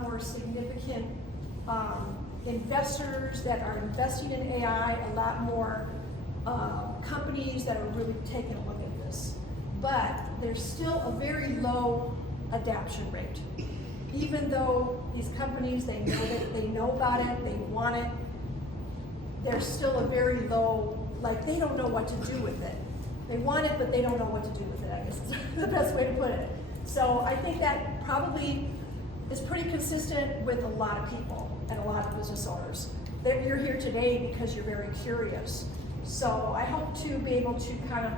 lot more significant investors that are investing in AI, a lot more companies that are really taking a look at this. But there's still a very low adoption rate. Even though these companies, they know about it, they want it, there's still a very low, like they don't know what to do with it. They want it, but they don't know what to do with it, I guess is the best way to put it. So I think that probably is pretty consistent with a lot of people and a lot of business owners. That you're here today because you're very curious. So I hope to be able to kind of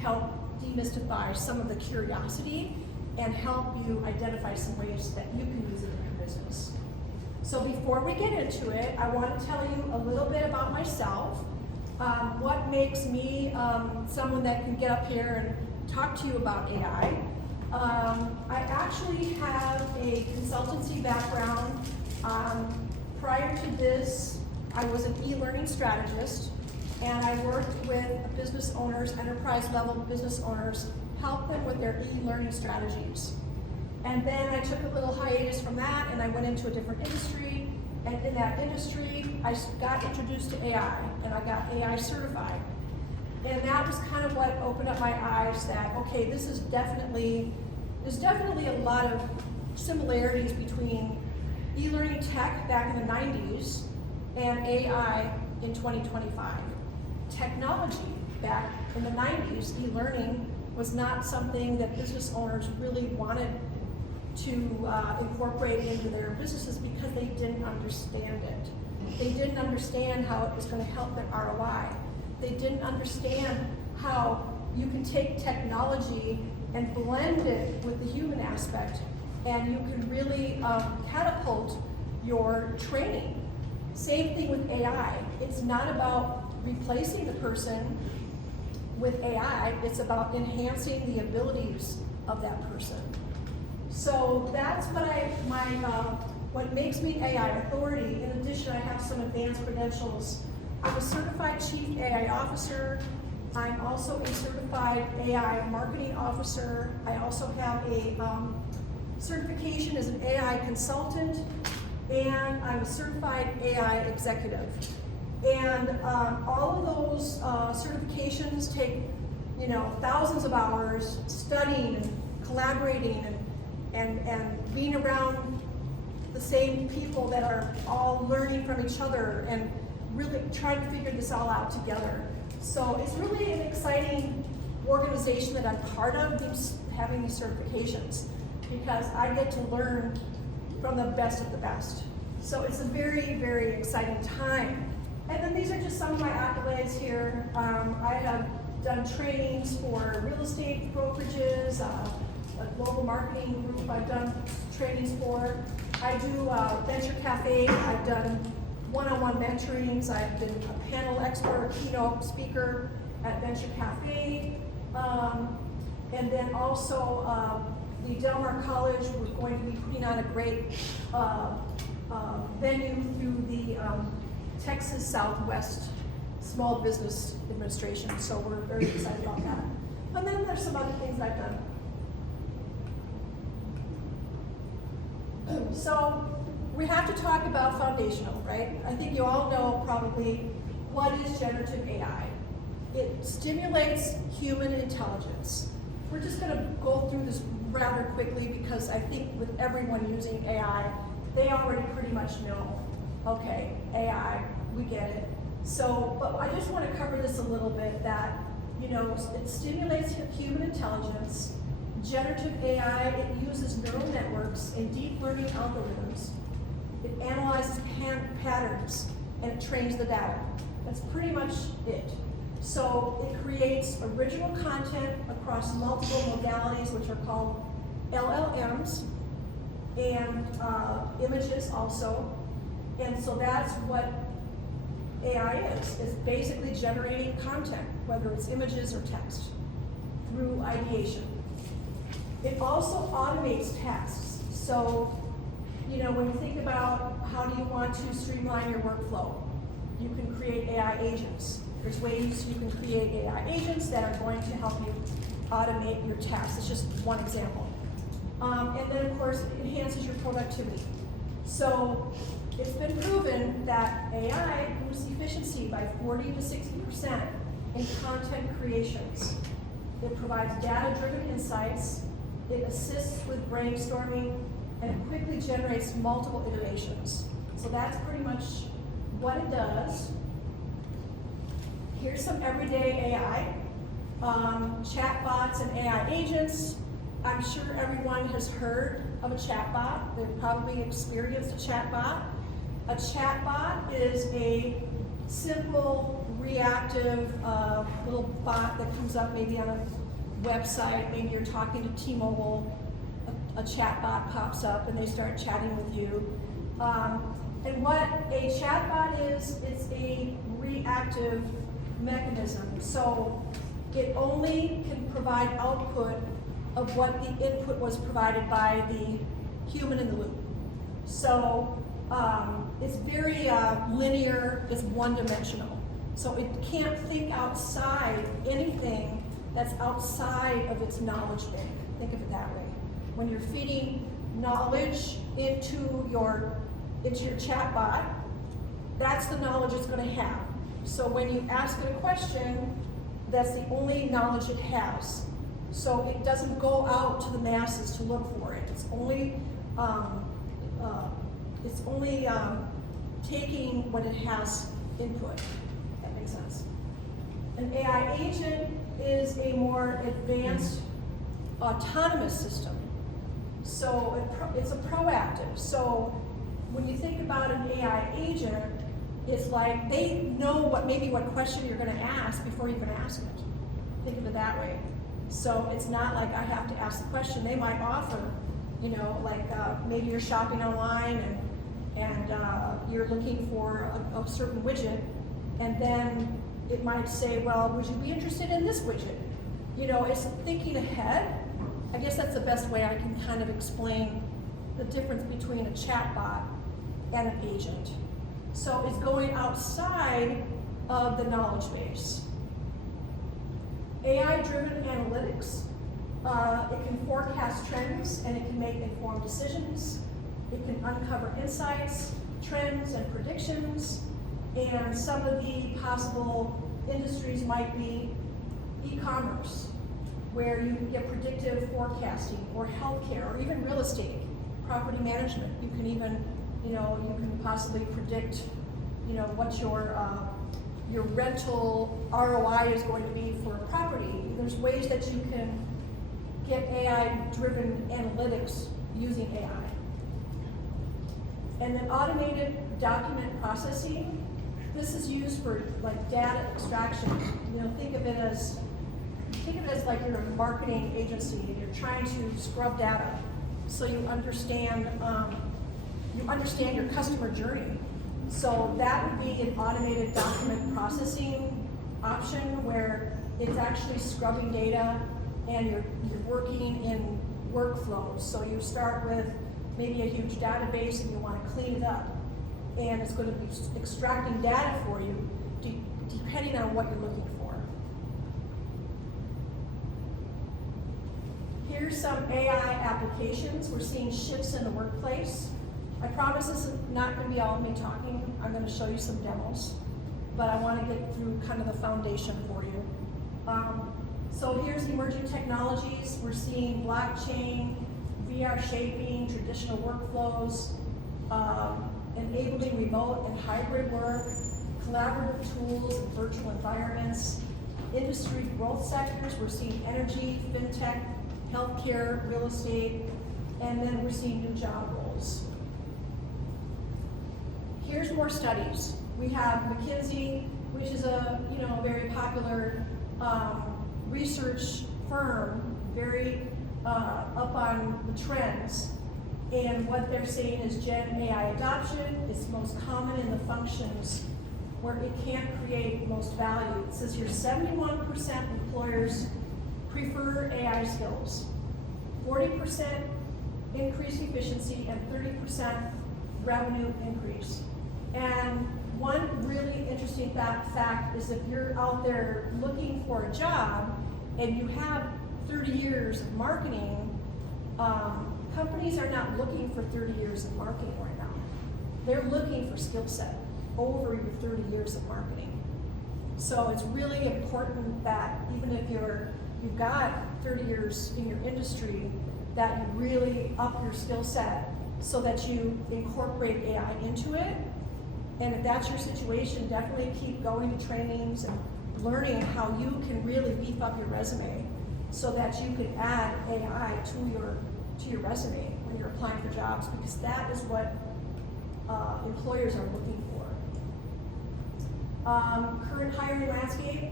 help demystify some of the curiosity and help you identify some ways that you can use it in your business. So before we get into it, I want to tell you a little bit about myself. What makes me someone that can get up here and talk to you about AI. I actually have a consultancy background. Prior to this, I was an e-learning strategist, and I worked with business owners, enterprise level business owners, help them with their e-learning strategies. And then I took a little hiatus from that and I went into a different industry. And in that industry, I got introduced to AI and I got AI certified. And that was kind of what opened up my eyes that, okay, there's definitely a lot of similarities between e-learning tech back in the 90s and AI in 2025. Technology back in the 90s, e-learning was not something that business owners really wanted to incorporate into their businesses because they didn't understand it. They didn't understand how it was going to help their ROI. They didn't understand how you can take technology and blend it with the human aspect, and you can really catapult your training. Same thing with AI. It's not about replacing the person with AI, it's about enhancing the abilities of that person. So that's what makes me AI authority. In addition, I have some advanced credentials. I'm a certified Chief AI Officer. I'm also a certified AI Marketing Officer. I also have a certification as an AI Consultant, and I'm a certified AI Executive. And all of those certifications take, thousands of hours studying and collaborating and being around the same people that are all learning from each other and really trying to figure this all out together. So it's really an exciting organization that I'm part of, having these certifications, because I get to learn from the best of the best. So it's a very, very exciting time. And then these are just some of my accolades here. I have done trainings for real estate brokerages, a global marketing group I've done trainings for. I do Venture Cafe. I've done one-on-one mentorings. I've been a panel expert, keynote speaker at Venture Cafe. And then also the Del Mar College, we're going to be putting on a great venue through the Texas Southwest Small Business Administration, so we're very excited about that. And then there's some other things I've done. So we have to talk about foundational, right? I think you all know probably what is generative AI. It stimulates human intelligence. We're just going to go through this rather quickly because I think with everyone using AI, they already pretty much know, okay, AI, we get it. So, but I just want to cover this a little bit that, it stimulates human intelligence. Generative AI, it uses neural networks and deep learning algorithms. It analyzes patterns and it trains the data. That's pretty much it. So it creates original content across multiple modalities, which are called LLMs, and images also. And so that's what AI is basically generating content, whether it's images or text, through ideation. It also automates tasks. So, when you think about how do you want to streamline your workflow, you can create AI agents. There's ways you can create AI agents that are going to help you automate your tasks. It's just one example. And then, of course, it enhances your productivity. So it's been proven that AI boosts efficiency by 40 to 60% in content creations. It provides data-driven insights, it assists with brainstorming, and it quickly generates multiple iterations. So that's pretty much what it does. Here's some everyday AI. Chatbots and AI agents. I'm sure everyone has heard of a chatbot. They've probably experienced a chatbot. A chatbot is a simple, reactive little bot that comes up maybe on a website. Maybe you're talking to T-Mobile, a chatbot pops up and they start chatting with you. And what a chatbot is, it's a reactive mechanism. So it only can provide output of what the input was provided by the human in the loop. So it's very linear, it's one-dimensional. So it can't think outside anything that's outside of its knowledge bank. Think of it that way. When you're feeding knowledge into your chatbot, that's the knowledge it's going to have. So when you ask it a question, that's the only knowledge it has. So it doesn't go out to the masses to look for it. It's only taking what it has input. That makes sense. An AI agent is a more advanced autonomous system. So it's a proactive. So when you think about an AI agent, it's like they know what question you're going to ask before you even ask it. Think of it that way. So it's not like I have to ask the question. They might offer, maybe you're shopping online and you're looking for a certain widget, and then it might say, well, would you be interested in this widget? It's thinking ahead. I guess that's the best way I can kind of explain the difference between a chatbot and an agent. So it's going outside of the knowledge base. AI-driven analytics, it can forecast trends and it can make informed decisions. It can uncover insights, trends, and predictions. And some of the possible industries might be e-commerce, where you can get predictive forecasting, or healthcare, or even real estate, property management. You can even, you can possibly predict, what your rental ROI is going to be for a property. There's ways that you can get AI-driven analytics using AI. And then automated document processing. This is used for data extraction. Think of it as like you're a marketing agency and you're trying to scrub data so you understand your customer journey. So that would be an automated document processing option where it's actually scrubbing data and you're working in workflows. So you start with maybe a huge database and you want to clean it up, and it's going to be extracting data for you depending on what you're looking for. Here's some AI applications. We're seeing shifts in the workplace. I promise this is not going to be all of me talking. I'm going to show you some demos, but I want to get through kind of the foundation for you. So here's emerging technologies. We're seeing blockchain, VR shaping, traditional workflows, enabling remote and hybrid work, collaborative tools and virtual environments, industry growth sectors. We're seeing energy, fintech, healthcare, real estate, and then we're seeing new job roles. Here's more studies. We have McKinsey, which is a very popular research firm, very up on the trends. And what they're saying is Gen AI adoption is most common in the functions where it can't create most value. It says here 71% employers prefer AI skills, 40% increased efficiency, and 30% revenue increase. And one really interesting fact is if you're out there looking for a job and you have 30 years of marketing, companies are not looking for 30 years of marketing right now. they're looking for skill set over your 30 years of marketing. So it's really important that even if you've got 30 years in your industry, that you really up your skill set so that you incorporate AI into it. And if that's your situation, definitely keep going to trainings and learning how you can really beef up your resume so that you can add AI to your resume when you're applying for jobs, because that is what employers are looking for. Current hiring landscape,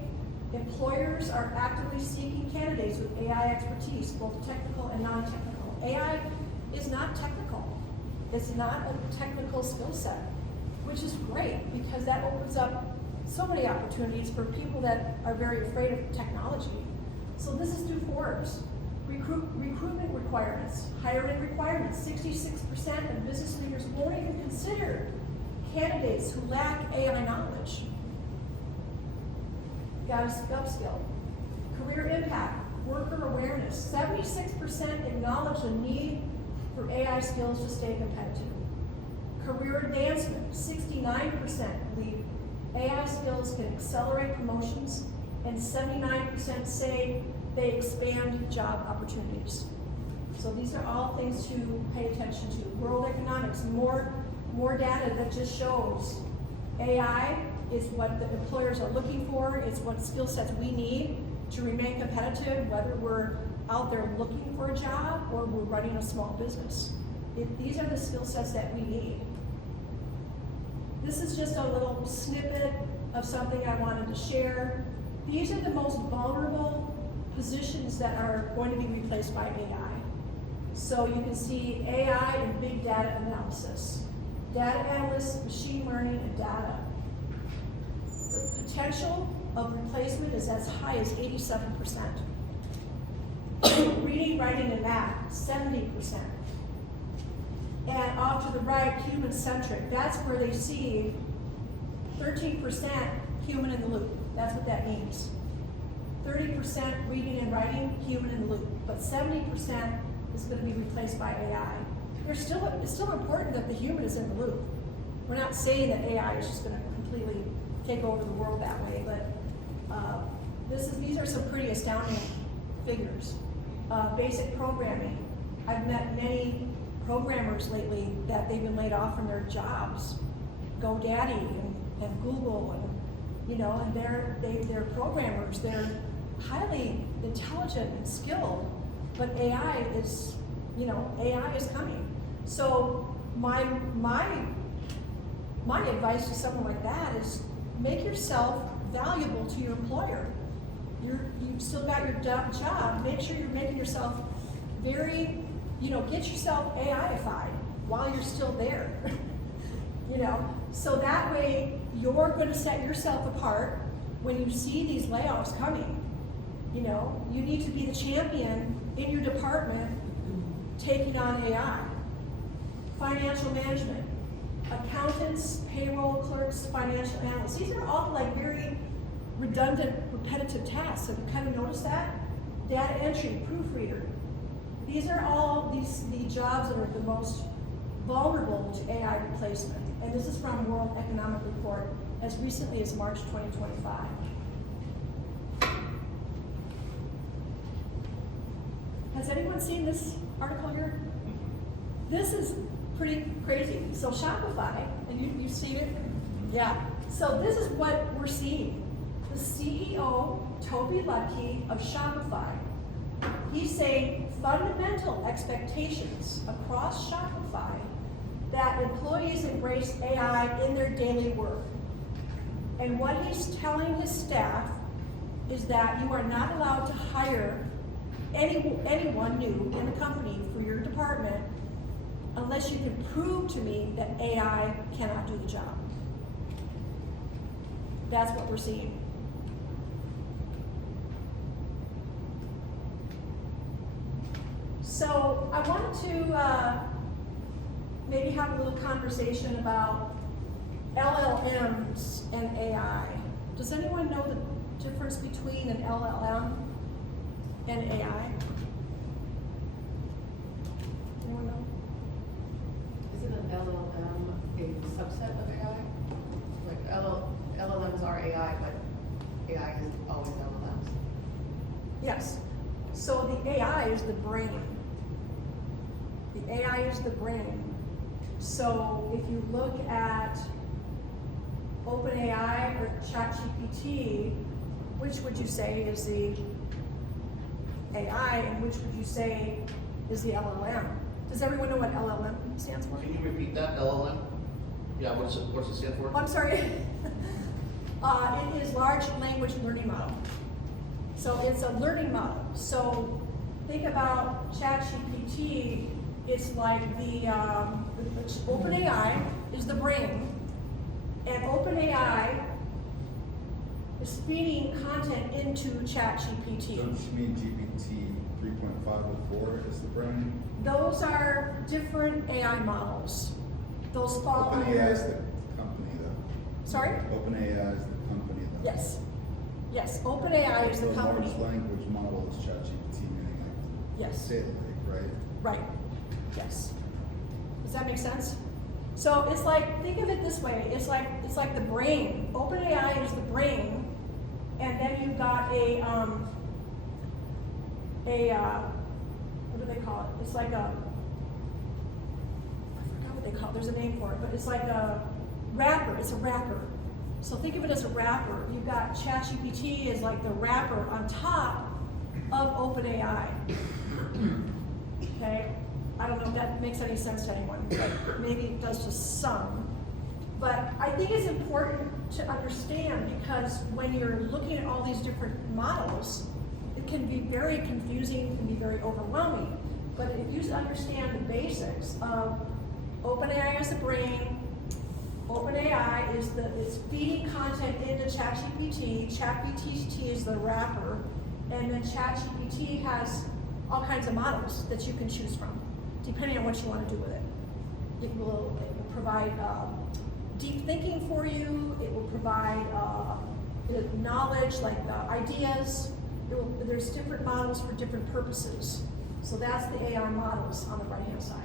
employers are actively seeking candidates with AI expertise, both technical and non-technical. AI is not technical. It's not a technical skill set, which is great because that opens up so many opportunities for people that are very afraid of technology. So this is through Forbes. Recruitment requirements, hiring requirements. 66% of business leaders won't even consider candidates who lack AI knowledge. Got to upskill. Career impact, worker awareness. 76% acknowledge the need for AI skills to stay competitive. Career advancement, 69% believe AI skills can accelerate promotions, and 79% say they expand job opportunities. So these are all things to pay attention to. World economics, more data that just shows AI is what the employers are looking for. It's what skill sets we need to remain competitive, whether we're out there looking for a job or we're running a small business. These are the skill sets that we need. This is just a little snippet of something I wanted to share. These are the most vulnerable positions that are going to be replaced by AI. So you can see AI and big data analysis, data analysts, machine learning, and data. The potential of replacement is as high as 87%. Reading, writing, and math, 70%. And off to the right, human-centric. That's where they see 13% human in the loop. That's what that means. 30% reading and writing, human in the loop. But 70% is going to be replaced by AI. It's still important that the human is in the loop. We're not saying that AI is just going to completely take over the world that way, but these are some pretty astounding figures. Basic programming. I've met many programmers lately that they've been laid off from their jobs. GoDaddy and Google, and they're programmers. They're highly intelligent and skilled, but AI is coming. So my advice to someone like that is make yourself valuable to your employer. You've still got your job. Make sure you're making yourself very, get yourself AI-ified while you're still there. So that way you're going to set yourself apart when you see these layoffs coming. You need to be the champion in your department taking on AI. Financial management, accountants, payroll clerks, financial analysts. These are all like very redundant, repetitive tasks. Have you kind of noticed that? Data entry, proofreader. These are all the jobs that are the most vulnerable to AI replacement. And this is from World Economic Report as recently as March 2025. Has anyone seen this article here? This is pretty crazy. So Shopify, and you've seen it? Yeah. So this is what we're seeing. The CEO, Toby Lutke of Shopify, he's saying fundamental expectations across Shopify that employees embrace AI in their daily work. And what he's telling his staff is that you are not allowed to hire anyone new in the company for your department unless you can prove to me that AI cannot do the job. That's what we're seeing. So I wanted to maybe have a little conversation about LLMs and AI. Does anyone know the difference between an LLM and AI? Anyone know? Isn't an LLM a subset of AI? Like LLMs are AI, but AI is always LLMs. Yes. So the AI is the brain. The AI is the brain. So if you look at OpenAI or ChatGPT, which would you say is the AI and which would you say is the LLM? Does everyone know what LLM stands for? Can you repeat that, LLM? Yeah, what's it stand for? Oh, I'm sorry. It is large language learning model. So it's a learning model. So think about ChatGPT. It's like the OpenAI is the brain, and OpenAI is feeding content into ChatGPT. Don't you mean GPT 3.5 or 4 is the brain? Those are different AI models. Those fall OpenAI under. is the company though. Sorry? OpenAI is the company though. Yes. Yes. OpenAI is the company. large language model is ChatGPT, meaning like Yes. say it like, right? Right. Yes. Does that make sense? So it's like, think of it this way. It's like the brain. OpenAI is the brain, and then you've got what do they call it? It's like I forgot what they call it. There's a name for it, but it's like a wrapper. It's a wrapper. So think of it as a wrapper. You've got ChatGPT as like the wrapper on top of OpenAI. Okay? I don't know if that makes any sense to anyone, but maybe it does to some. But I think it's important to understand because when you're looking at all these different models, it can be very confusing, it can be very overwhelming. But if you understand the basics of OpenAI is the brain, OpenAI is feeding content into ChatGPT, ChatGPT is the wrapper, and then ChatGPT has all kinds of models that you can choose from, depending on what you want to do with it. It will provide deep thinking for you. It will provide knowledge, like ideas. There's different models for different purposes. So that's the AI models on the right-hand side.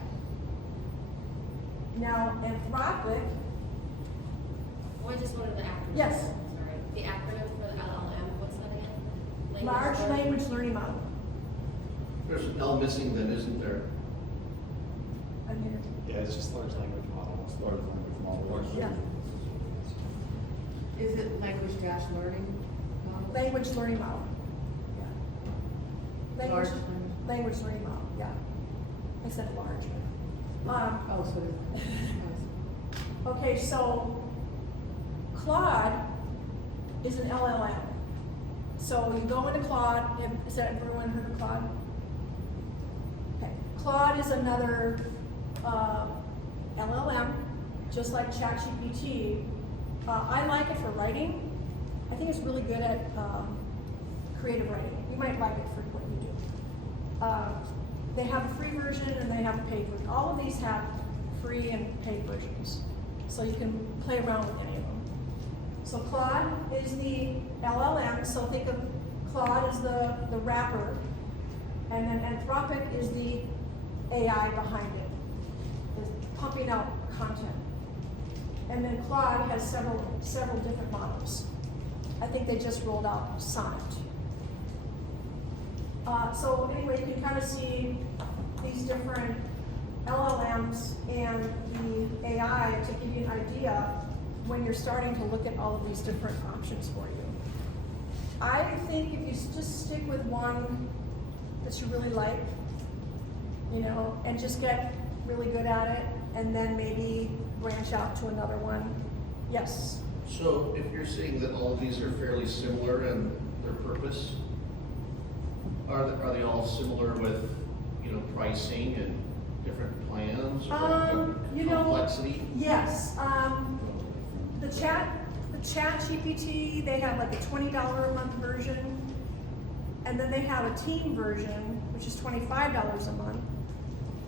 Now, Anthropic. Well, I just wanted the acronym. Yes. Sorry. The acronym for the LLM, what's that again? Large language learning model. There's an L missing then, isn't there? I mean, Yeah, it's just large language model. It's large language model. Yeah. Is it language dash learning model? language learning model. Yeah. Large Language learning model, yeah. I said large. Oh, so it is. Okay, so Claude is an LLM. So you go into Claude, is that everyone heard of Claude? Okay, Claude is another LLM, just like ChatGPT. I like it for writing. I think it's really good at creative writing. You might like it for what you do. They have a free version and they have a paid version. All of these have free and paid versions. So you can play around with any of them. So Claude is the LLM, so think of Claude as the wrapper, and then Anthropic is the AI behind it, is pumping out content. And then Claude has several different models. I think they just rolled out Sonnet. So anyway, you can kind of see these different LLMs and the AI to give you an idea when you're starting to look at all of these different options for you. I think if you just stick with one that you really like, you know, and just get really good at it, and then maybe branch out to another one. Yes? So if you're saying that all of these are fairly similar in their purpose, are they all similar with, you know, pricing and different plans or You know, complexity? yes. The chat GPT, they have like a $20 a month version, and then they have a team version, which is $25 a month,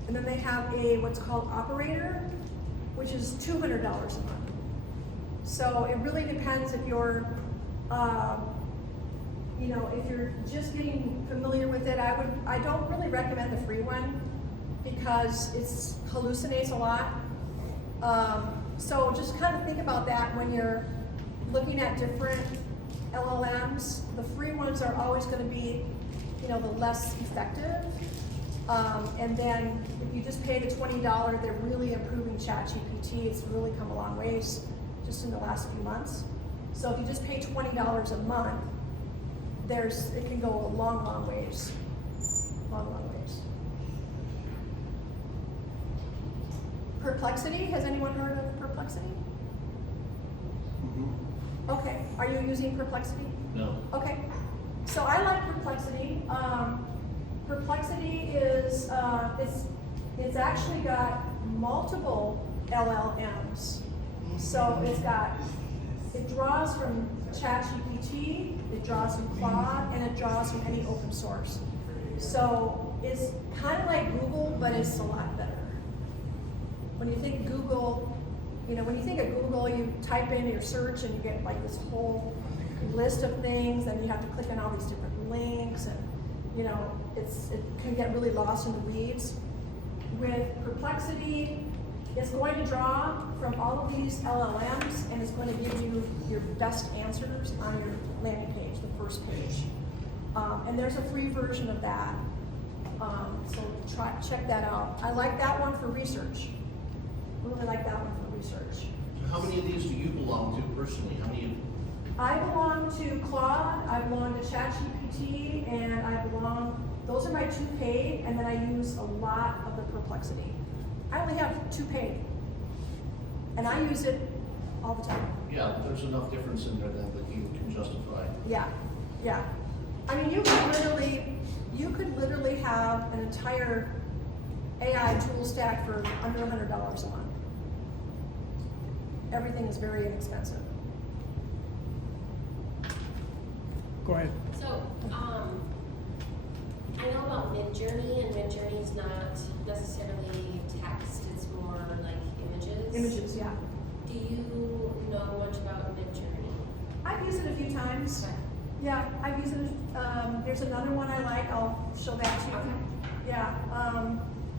and then they have a what's called Operator, which is $200 a month. So it really depends if you're, you know, if you're just getting familiar with it. I don't really recommend the free one because it hallucinates a lot. So just kind of think about that when you're looking at different LLMs. The free ones are always gonna be, the less effective. And then if you just pay the $20, they're really improving ChatGPT. It's really come a long ways just in the last few months. So if you just pay $20 a month, it can go a long, long ways. Long, long ways. Perplexity, has anyone heard of Perplexity? Okay, are you using Perplexity? No. Okay, so I like Perplexity. Perplexity is, it's actually got multiple LLMs. So it draws from ChatGPT, it draws from Claude, and it draws from any open source. So it's kind of like Google, but it's a lot better. When you think Google, when you think of Google, you type in your search and you get like this whole list of things, and you have to click on all these different links, and it can get really lost in the weeds. With Perplexity, it's going to draw from all of these LLMs, and it's going to give you your best answers on your landing page, the first page. And there's a free version of that. So check that out. I like that one for research. Really like that one for research. How many of these do you belong to personally? How many? I belong to Claude, I belong to ChatGPT, and those are my 2 paid, and then I use a lot of the Perplexity. I only have 2 paid, and I use it all the time. Yeah, there's enough difference in there then that you can justify. Yeah. I mean, you could literally have an entire AI tool stack for under $100 a month. Everything is very inexpensive. Go ahead. So, I know about Midjourney, and Midjourney is not necessarily text, it's more like images. Images, yeah. Do you know much about Midjourney? I've used it a few times. Okay. Yeah, I've used it. There's another one I like. I'll show that to you. Okay. Yeah,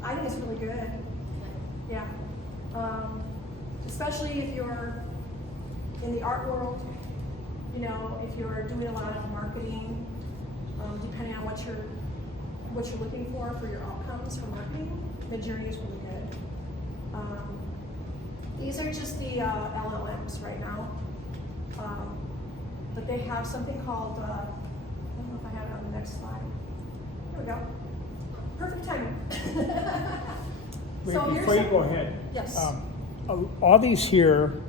I think it's really good. Okay. Yeah, especially if you're in the art world. If you're doing a lot of marketing, depending on what you're looking for your outcomes for marketing, Midjourney is really good. These are just the LLMs right now. But they have something called, I don't know if I have it on the next slide. Here we go. Perfect timing. Wait, So before here's you go ahead. Yes. All these here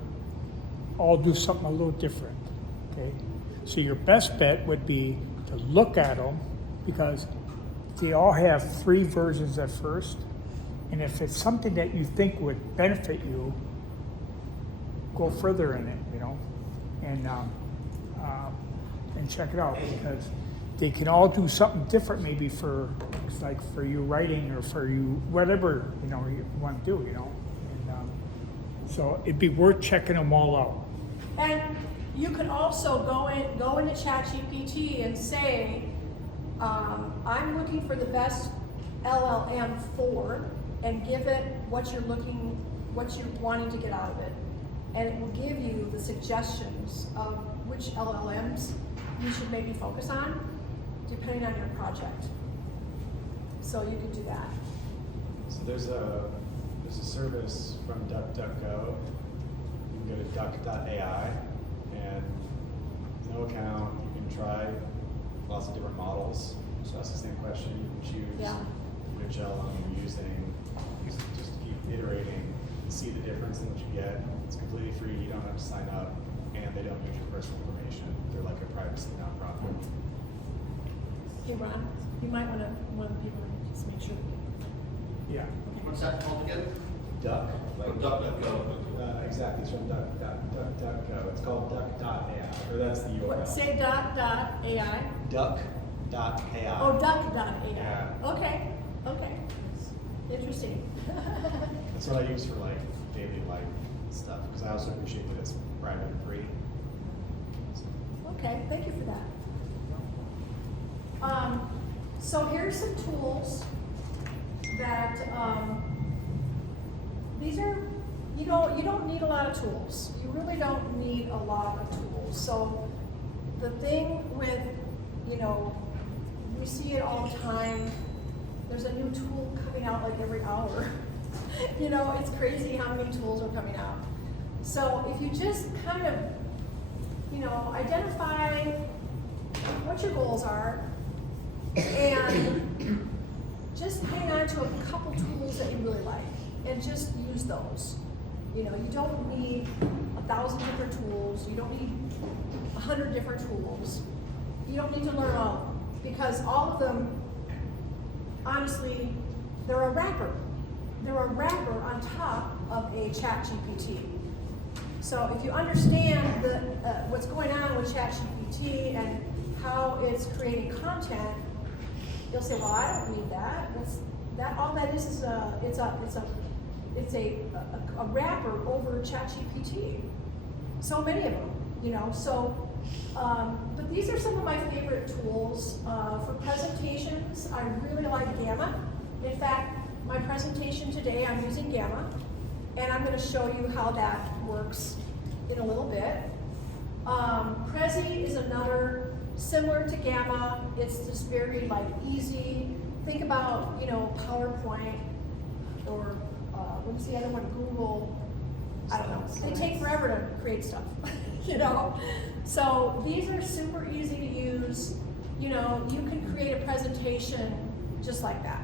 all do something a little different, okay? So your best bet would be to look at them, because they all have free versions at first. And if it's something that you think would benefit you, go further in it, and check it out, because they can all do something different, maybe for you writing, or for you whatever you want to do, And so it'd be worth checking them all out. And you could also go into ChatGPT and say, I'm looking for the best LLM for, and give it what you're wanting to get out of it. And it will give you the suggestions of which LLMs you should maybe focus on, depending on your project. So you could do that. So there's a service from DuckDuckGo. You can go to duck.ai, and no account, you can try lots of different models. So ask the same question, you can choose Yeah. which LLM you're using, just keep iterating, see the difference in what you get. It's completely free, you don't have to sign up, and they don't use your personal information. They're like a privacy nonprofit. Hey Ron, you might want people to just make sure. Yeah. What's that called again? Duck. From DuckDuckGo. Exactly, it's from DuckDuckGo. It's called duck.ai, or that's the URL. Say .ai. Duck.ai. Oh, duck.ai. Yeah. Okay. Interesting. That's what I use for like daily life stuff, because I also appreciate that it's private and free. Okay, thank you for that. So here's some tools that, these are, you don't need a lot of tools. You really don't need a lot of tools. So the thing with, you know, we see it all the time. There's a new tool coming out like every hour. You know, it's crazy how many tools are coming out. So if you just kind of, you know, identify what your goals are and just hang on to a couple tools that you really like and just use those. You know, you don't need 1,000 different tools. You don't need 100 different tools. You don't need to learn all of them because all of them, honestly, they're a wrapper. They're a wrapper on top of a ChatGPT. So if you understand what's going on with ChatGPT and how it's creating content, you'll say, well, I don't need that. All that is a wrapper over ChatGPT. So many of them, you know. So, but these are some of my favorite tools for presentations. I really like Gamma. In fact, my presentation today, I'm using Gamma, and I'm going to show you how that works in a little bit. Prezi is another similar to Gamma. It's just very like easy. Think about, you know, PowerPoint or what's the other one? Google. I don't know. They take forever to create stuff, you know. So these are super easy to use. You know, you can create a presentation just like that.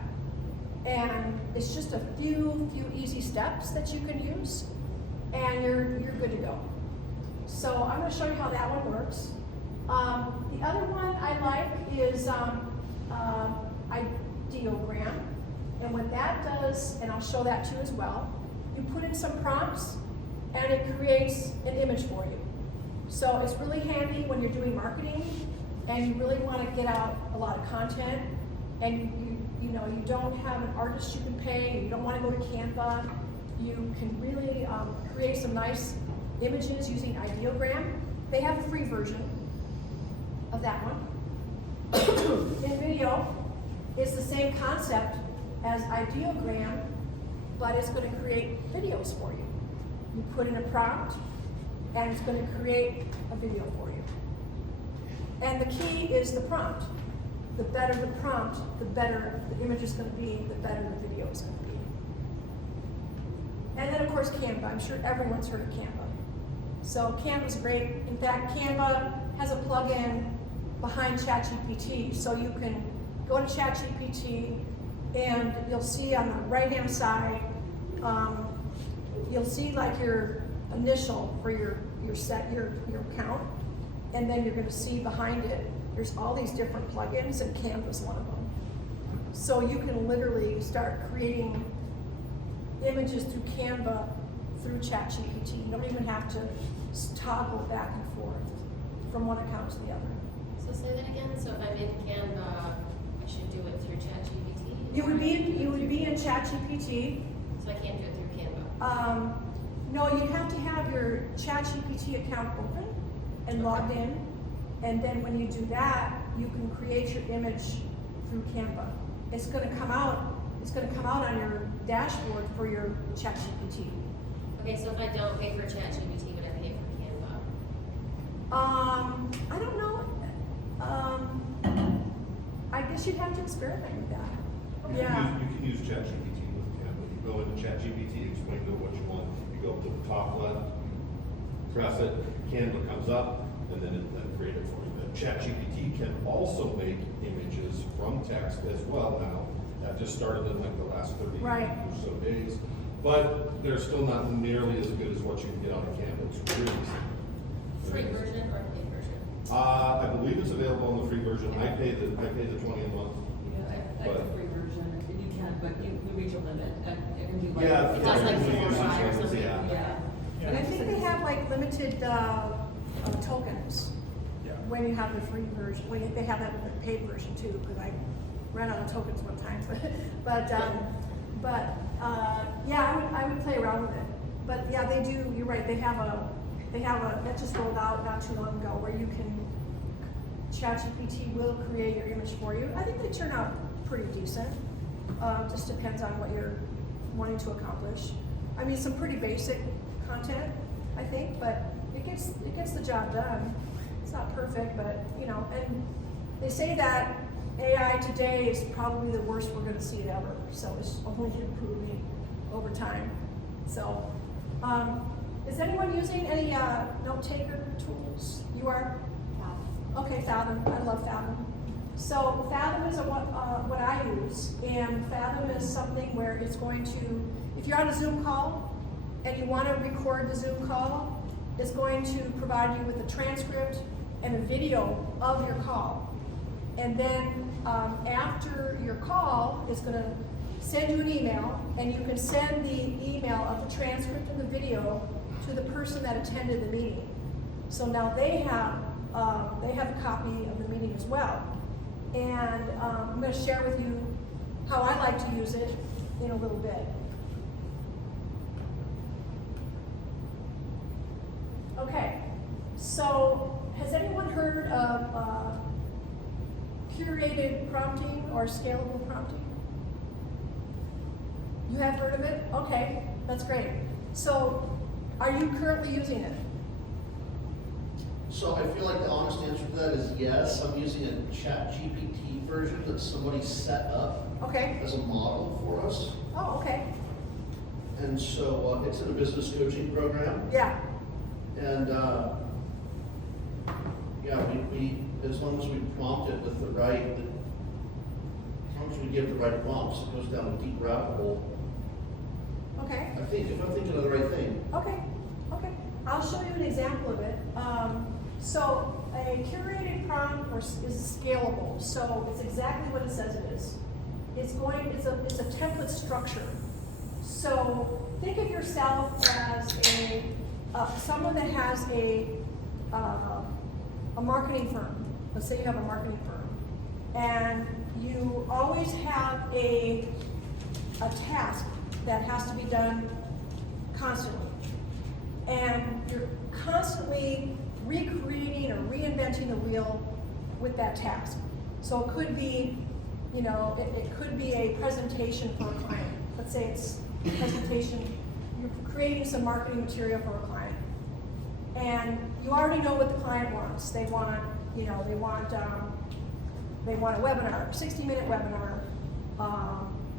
And it's just a few easy steps that you can use, and you're good to go. So I'm going to show you how that one works. The other one I like is Ideogram, and what that does, and I'll show that too as well. You put in some prompts, and it creates an image for you. So it's really handy when you're doing marketing, and you really want to get out a lot of content, and you know, you don't have an artist you can pay, you don't want to go to Canva, you can really create some nice images using Ideogram. They have a free version of that one. In video, it's the same concept as Ideogram, but it's going to create videos for you. You put in a prompt, and it's going to create a video for you. And the key is the prompt. The better the prompt, the better the image is going to be, the better the video is going to be. And then, of course, Canva. I'm sure everyone's heard of Canva. So Canva's great. In fact, Canva has a plugin behind ChatGPT. So you can go to ChatGPT, and you'll see on the right-hand side, you'll see like your initial for your account, and then you're going to see behind it, there's all these different plugins, and Canva's one of them. So you can literally start creating images through Canva through ChatGPT. You don't even have to toggle back and forth from one account to the other. So say that again. So if I'm in Canva, I should do it through ChatGPT? You would be in ChatGPT. So I can't do it through Canva? No, you have to have your ChatGPT account open and logged in. And then when you do that, you can create your image through Canva. It's going to come out on your dashboard for your ChatGPT. Okay, so if I don't pay for ChatGPT, would I pay for Canva? I don't know. I guess you'd have to experiment with that. Yeah. You can use ChatGPT with Canva. You go into ChatGPT, explain to it what you want. You go to the top left, press it, Canva comes up, and then it create it for you. But ChatGPT can also make images from text as well now. That just started in like the last 30 Right. or so days. But they're still not nearly as good as what you can get out of Canva. It's really Free version or paid version? I believe it's available on the free version. I pay the 20 a month. Yeah, I like the free version, and you can, but you reach a limit, and it can be like. Yeah, It does like usually 4 or 5 or uses something. yeah. And I think they have like limited tokens Yeah. when you have the free version. When they have that with the paid version too, because I ran out of tokens one time. Yeah, I would play around with it. But yeah, they do. You're right. They have a that just rolled out not too long ago where you can ChatGPT will create your image for you. I think they turn out pretty decent. Just depends on what you're wanting to accomplish. I mean, some pretty basic content, I think, but it gets the job done. It's not perfect, but, you know, and they say that AI today is probably the worst we're gonna see it ever, so it's only improving over time. So, is anyone using any, note-taker tools? You are? Okay, Fathom, I love Fathom. So Fathom is what I use, and Fathom is something where it's going to, if you're on a Zoom call and you want to record the Zoom call, it's going to provide you with a transcript and a video of your call. And then after your call, it's going to send you an email, and you can send the email of the transcript and the video to the person that attended the meeting. So now they have a copy of the meeting as well. And I'm going to share with you how I like to use it in a little bit. Okay, so has anyone heard of curated prompting or scalable prompting? You have heard of it? Okay, that's great. So are you currently using it? So I feel like the honest answer to that is yes. I'm using a ChatGPT version that somebody set up Okay. as a model for us. Oh, okay. And so it's in a business coaching program. Yeah. And yeah, we as long as we prompt it with the right, as long as we give the right prompts, it goes down a deep rabbit hole. Okay. I think, if I'm thinking of the right thing. Okay. Okay. I'll show you an example of it. So a curated prompt is scalable. So it's exactly what it says it is. It's a template structure. So think of yourself as someone that has a marketing firm. Let's say you have a marketing firm, and you always have a task that has to be done constantly, and you're constantly recreating or reinventing the wheel with that task. So it could be, you know, it could be a presentation for a client. Let's say it's a presentation, you're creating some marketing material for a client. And you already know what the client wants. They want, you know, they want a webinar, 60-minute webinar.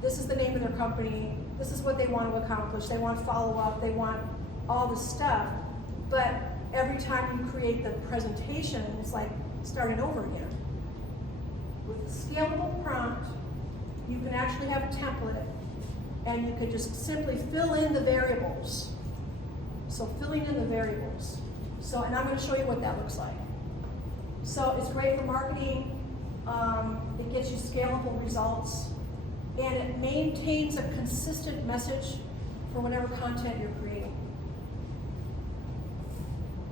This is the name of their company. This is what they want to accomplish. They want follow-up. They want all this stuff. But every time you create the presentation, it's like starting over again. With a scalable prompt, you can actually have a template, and you can just simply fill in the variables. So filling in the variables. So, and I'm going to show you what that looks like. So it's great for marketing. It gets you scalable results, and it maintains a consistent message for whatever content you're creating.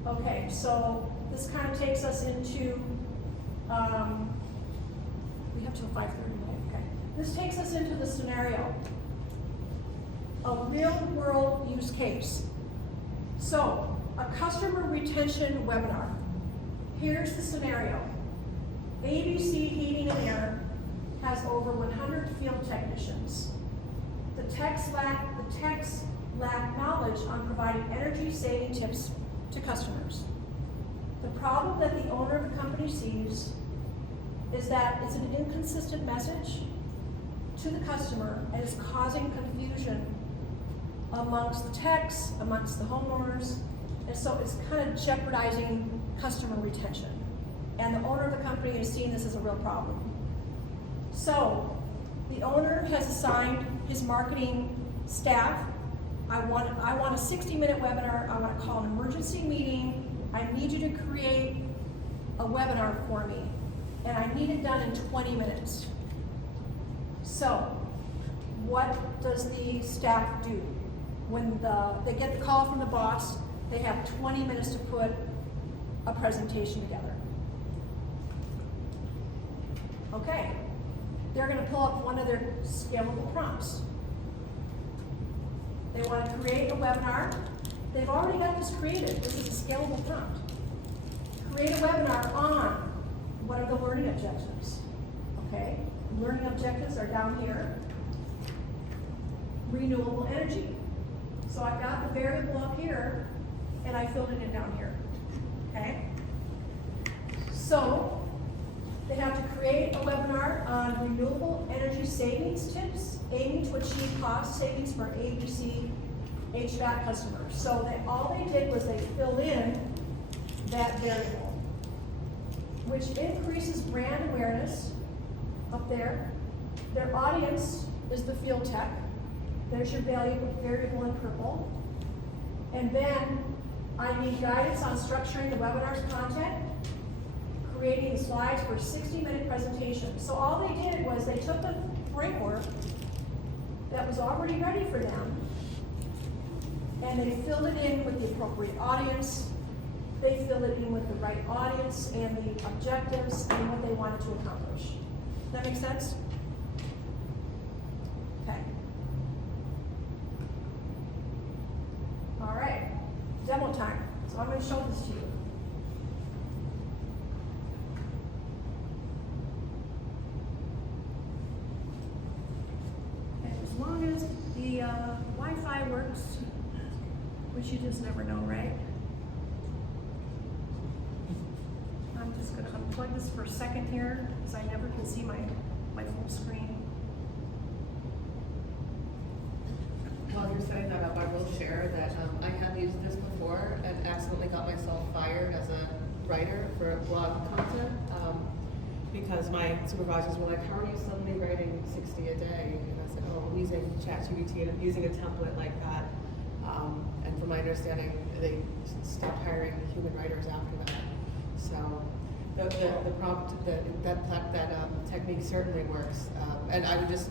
Okay, so this kind of takes us into, we have till 5:30, okay. This takes us into the scenario, a real world use case. So, a customer retention webinar. Here's the scenario. ABC Heating and Air has over 100 field technicians. The techs lack knowledge on providing energy saving tips to customers. The problem that the owner of the company sees is that it's an inconsistent message to the customer, and it's causing confusion amongst the techs, amongst the homeowners, and so it's kind of jeopardizing customer retention. And the owner of the company is seeing this as a real problem. So the owner has assigned his marketing staff, I want a 60-minute webinar, I want to call an emergency meeting, I need you to create a webinar for me, and I need it done in 20 minutes. So what does the staff do? When they get the call from the boss, they have 20 minutes to put a presentation together. Okay, they're going to pull up one of their scalable prompts. They want to create a webinar. They've already got this created. This is a scalable prompt. Create a webinar on what are the learning objectives. Okay, learning objectives are down here. Renewable energy. So I've got the variable up here, and I filled it in down here, okay? So, they have to create a webinar on renewable energy savings tips, aiming to achieve cost savings for ABC HVAC customers. So all they did was they filled in that variable, which increases brand awareness up there. Their audience is the field tech. There's your variable in purple. And then I need guidance on structuring the webinar's content, creating the slides for a 60-minute presentation. So all they did was they took the framework that was already ready for them, and they filled it in with the appropriate audience. They filled it in with the right audience and the objectives and what they wanted to accomplish. Does that make sense? Okay. All right, demo time. So I'm going to show this to you. And as long as the Wi-Fi works, which you just never know, right? I'm just going to unplug this for a second here, because I never can see my full screen. While you're setting that up, I will share that I have used this before and accidentally got myself fired as a writer for blog content because my supervisors were like, "How are you suddenly writing 60 a day?" And I said, "Oh, I'm using ChatGPT and I'm using a template like that." And from my understanding, they stopped hiring human writers after that. So the prompt, that technique certainly works. And I would just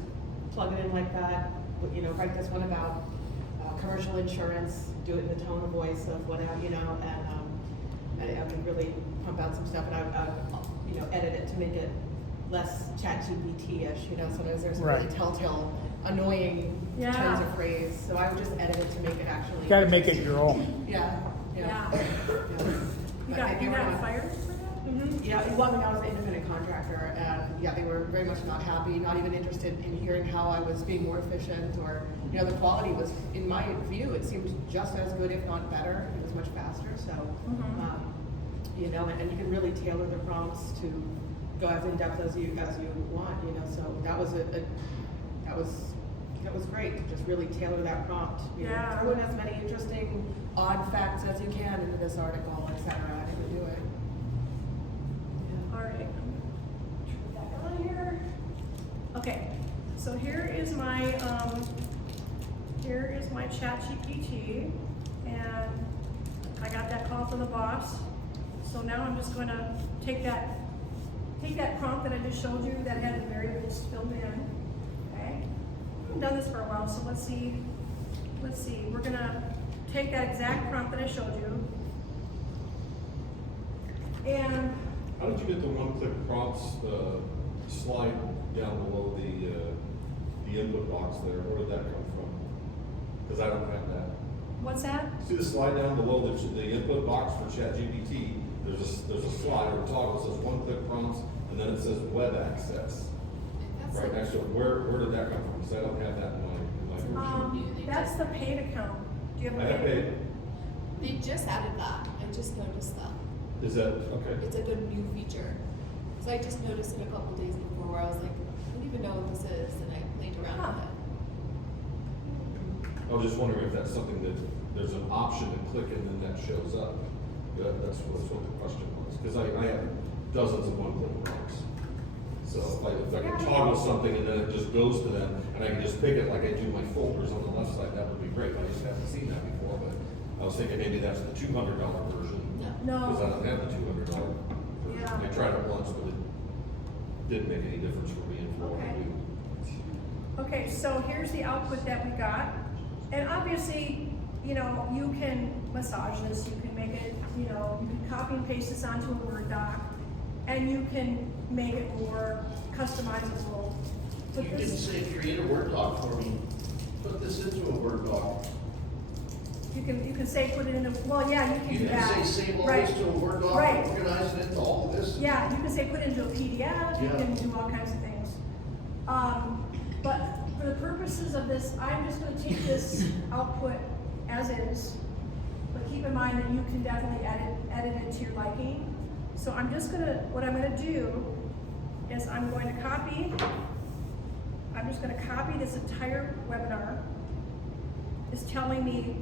plug it in like that. You know, write this one about commercial insurance, do it in the tone of voice of whatever, you know, and I can really pump out some stuff, and I you know, edit it to make it less ChatGPT-ish, you know, sometimes there's really Right. telltale, annoying Yeah. turns of phrase, so I would just edit it to make it actually. You gotta make it your own. Yeah, yeah. Yeah. Yeah. You But got they were not- fired for that? Mm-hmm. Yeah, well, I was an independent contractor, and yeah, they were very much not happy, not even interested in hearing how I was being more efficient, or, you know, the quality was, in my view, it seemed just as good, if not better. It was much faster, so, you know, and you can really tailor the prompts to go as in depth as you want, you know. So that was that was great to just really tailor that prompt. You know, Yeah. throw in as many interesting, odd facts as you can into this article, etc. And it would do it. All right. Turn back on here. Okay, so here is my ChatGPT, and I got that call from the boss. So now I'm just going to take that prompt that I just showed you that had the variables filled in. Okay, I've done this for a while, so let's see. We're gonna take that exact prompt that I showed you, and How did you get the one-click prompts, slide down below the input box there? Where did that come from? Because I don't have that. what's that? See the slide down below the input box for ChatGPT? There's a slide or a toggle that says one-click prompts, and then it says web access. Right next to it. Where did that come from? Because I don't have that in my version. That's the paid account. Do you have I a have paid? paid. They just added that. I just noticed that. Is that, okay. It's like a new feature. So I just noticed it a couple days before where I was like, I don't even know what this is, and I played around with it. I was just wondering if that's something that there's an option to click and then that shows up. That's what the question was. Because I have dozens of one-click prompts. So if I can toggle something and then it just goes to them, and I can just pick it like I do my folders on the left side, that would be great. I just haven't seen that before, but I was thinking maybe that's the $200 version. No. Because I don't have the $200 version. Yeah. I tried it once, but it didn't make any difference for me in Florida. Okay. Okay, so here's the output that we got. And obviously, you know, you can massage this, you can make it, you know, you can copy and paste this onto a Word doc, and you can make it more customizable. You But didn't this, say create a Word doc for me. Put this into a Word doc. you can say put it in a, well, yeah, you can You do didn't that. say save all Right. this to a Word doc, Right. organize it into all of this. Yeah, you can say put it into a PDF, you Yeah. can do all kinds of things. But for the purposes of this, I'm just gonna take this output as is. But keep in mind that you can definitely edit it to your liking. So what I'm gonna do is I'm just gonna copy this entire webinar. It's telling me,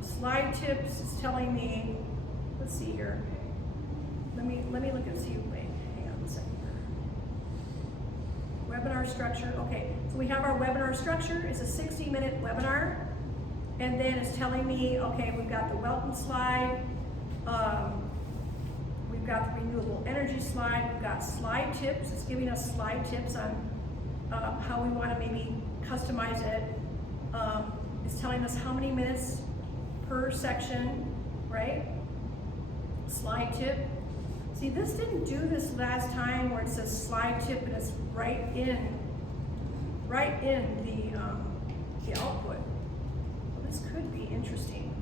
slide tips, it's telling me, let's see here. Let me look and see, wait, hang on a second here. Webinar structure, okay. So we have our webinar structure, it's a 60-minute webinar. And then it's telling me, okay, we've got the welcome slide, we've got the renewable energy slide, we've got slide tips. It's giving us slide tips on how we want to maybe customize it. It's telling us how many minutes per section, right? Slide tip. See, this didn't do this last time where it says slide tip and it's right in the output. This could be interesting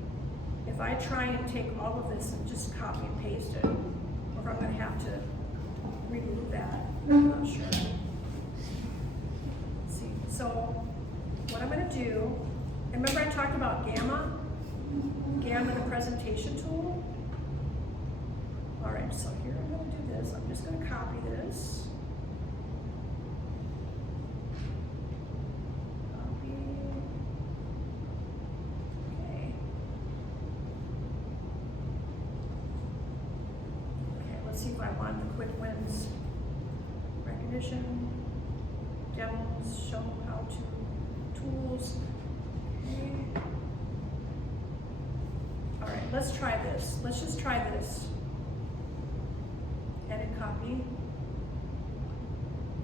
if I try and take all of this and just copy and paste it, or if I'm gonna have to remove that, I'm not sure. Let's see, so what I'm gonna do, and remember I talked about Gamma, the presentation tool? All right, so here I'm gonna do this, I'm just gonna copy this. See if I want the quick wins recognition, demos, show how to, tools. Okay. All right, let's try this. Let's just try this. Edit copy.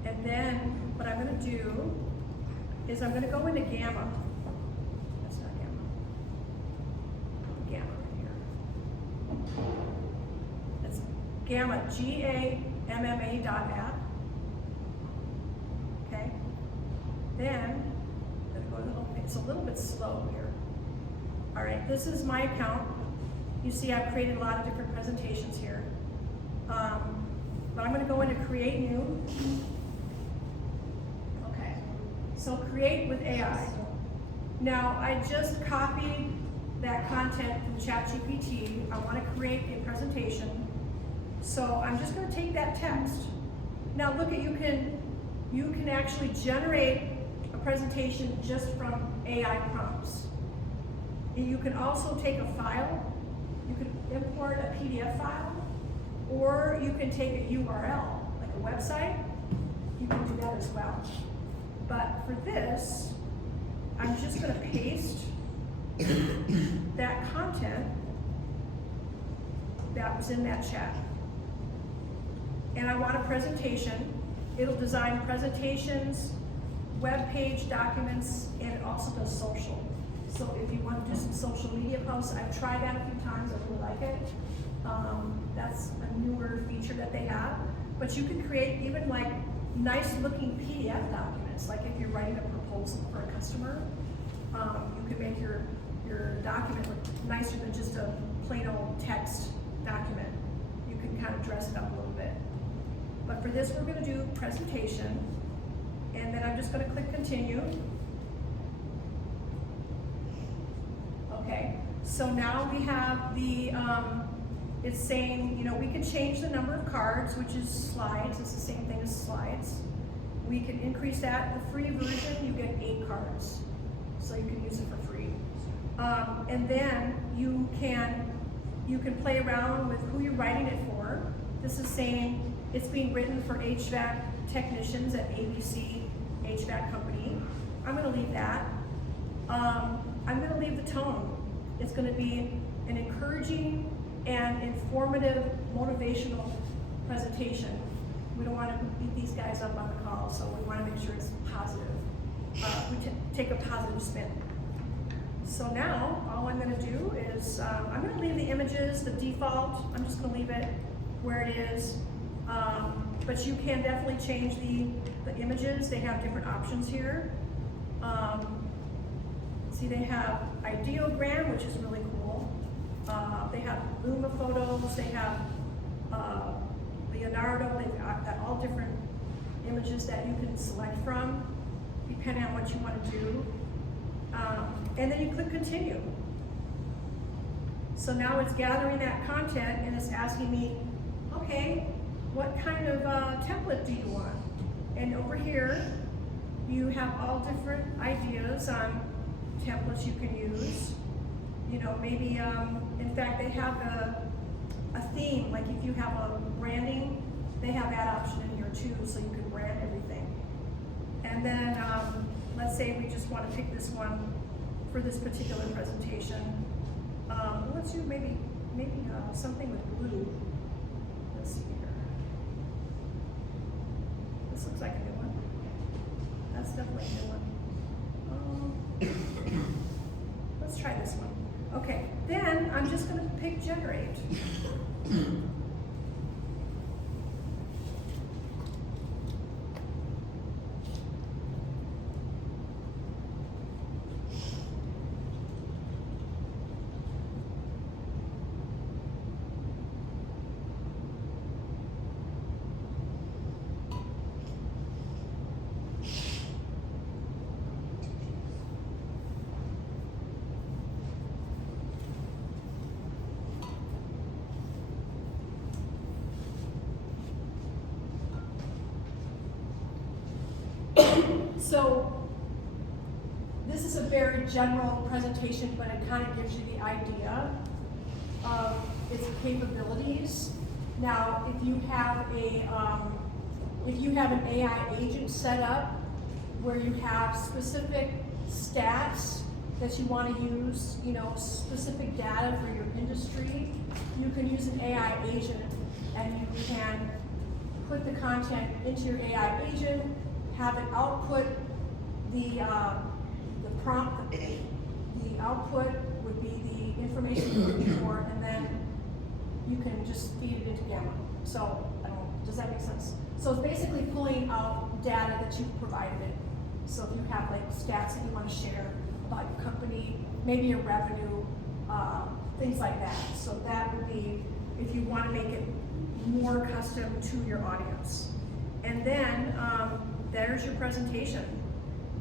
And then what I'm gonna do is I'm gonna go into Gamma. That's not Gamma. Gamma right here. It's Gamma, GAMMA.app. Okay. Then, I'm gonna go to the home page. It's a little bit slow here. All right, this is my account. You see I've created a lot of different presentations here. But I'm gonna go into create new. Okay, so create with AI. Now, I just copied that content from ChatGPT. I wanna create a presentation. So I'm just gonna take that text. Now look at, you can actually generate a presentation just from AI prompts. And you can also take a file, you can import a PDF file, or you can take a URL, like a website, you can do that as well. But for this, I'm just gonna paste that content that was in that chat. And I want a presentation. It'll design presentations, web page documents, and it also does social. So if you want to do some social media posts, I've tried that a few times, I really like it. That's a newer feature that they have. But you can create even like nice looking PDF documents, like if you're writing a proposal for a customer, you can make your document look nicer than just a plain old text document. You can kind of dress it up a little bit. But for this, we're gonna do presentation, and then I'm just gonna click continue. Okay, so now we have the, it's saying, we can change the number of cards, which is slides, it's the same thing as slides. We can increase that. The free version, you get 8 cards, so you can use it for free. And then you can play around with who you're writing it for. This is saying it's being written for HVAC technicians at ABC HVAC company. I'm gonna leave that. I'm gonna leave the tone. It's gonna be an encouraging and informative, motivational presentation. We don't wanna beat these guys up on the call, so we wanna make sure it's positive. We take a positive spin. So now, all I'm gonna do is, I'm gonna leave the images, the default, I'm just gonna leave it where it is. But you can definitely change the images. They have different options here. See, they have Ideogram, which is really cool. They have Luma photos, they have Leonardo, they've got all different images that you can select from, depending on what you want to do. And then you click continue. So now it's gathering that content and it's asking me, okay, what kind of template do you want? And over here, you have all different ideas on templates you can use. You know, maybe, in fact, they have a theme, like if you have a branding, they have that option in here too, so you can brand everything. And then, let's say we just want to pick this one for this particular presentation. Let's do maybe something with blue. Let's see here. This looks like a new one. That's definitely a new one. Let's try this one. Okay, then I'm just going to pick generate. So this is a very general presentation, but it kind of gives you the idea of its capabilities. Now, if you have an AI agent set up where you have specific stats that you want to use, you know, specific data for your industry, you can use an AI agent and you can put the content into your AI agent, have it output the prompt. The output would be the information you're looking for, and then you can just feed it into Gamma. So, does that make sense? So it's basically pulling out data that you've provided it. So if you have like stats that you want to share about your company, maybe your revenue, things like that. So that would be if you want to make it more custom to your audience. And then there's your presentation.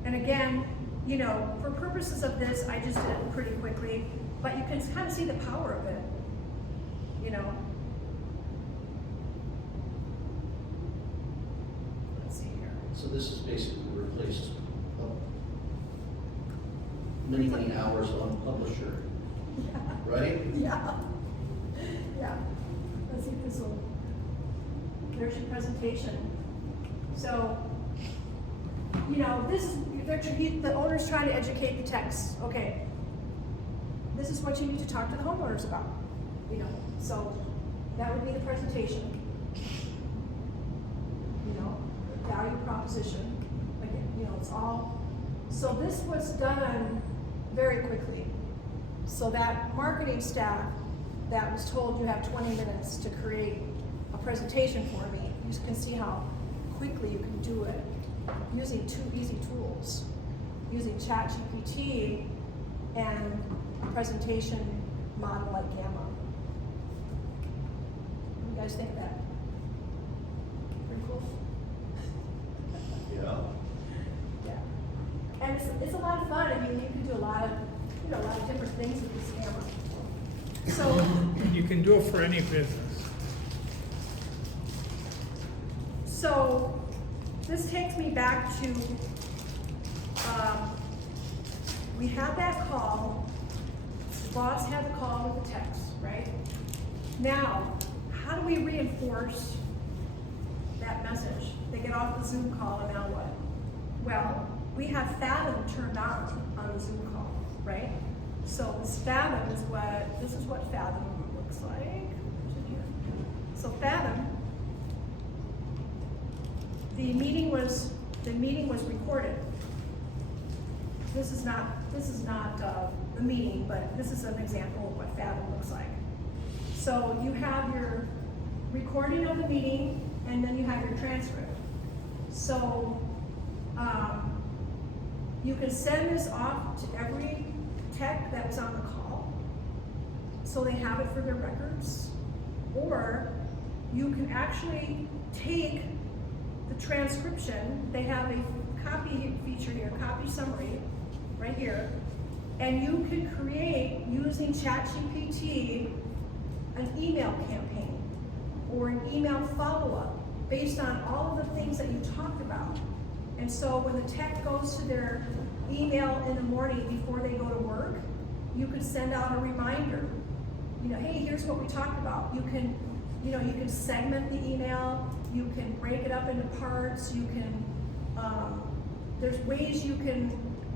And again, you know, for purposes of this, I just did it pretty quickly, but you can kind of see the power of it, you know. Let's see here. So this has basically replaced many hours on Publisher, right? Yeah. Yeah. Let's see if this will. There's your presentation. So, you know, this is, the owner's trying to educate the techs. Okay, this is what you need to talk to the homeowners about. You know, so that would be the presentation. You know, value proposition. Again, you know, it's all. So this was done very quickly. So that marketing staff that was told you have 20 minutes to create a presentation for me, you can see how quickly you can do it using two easy tools, using ChatGPT and a presentation model like Gamma. What do you guys think of that? Pretty cool? Yeah. Yeah. And it's a lot of fun. I mean, you can do a lot of different things with this Gamma. So You can do it for any business. So this takes me back to, we had that call, the boss had the call with the text, right? Now, how do we reinforce that message? They get off the Zoom call and now what? Well, we have Fathom turned on the Zoom call, right? So this Fathom is this is what Fathom looks like. So Fathom, the meeting was recorded. This is not the meeting, but this is an example of what Fathom looks like. So you have your recording of the meeting, and then you have your transcript. So you can send this off to every tech that was on the call, so they have it for their records, or you can actually take the transcription. They have a copy feature here, copy summary, right here. And you can create, using ChatGPT, an email campaign or an email follow-up based on all of the things that you talked about. And so when the tech goes to their email in the morning before they go to work, you could send out a reminder. You know, hey, here's what we talked about. You can, you know, you can segment the email, you can break it up into parts, you can, there's ways you can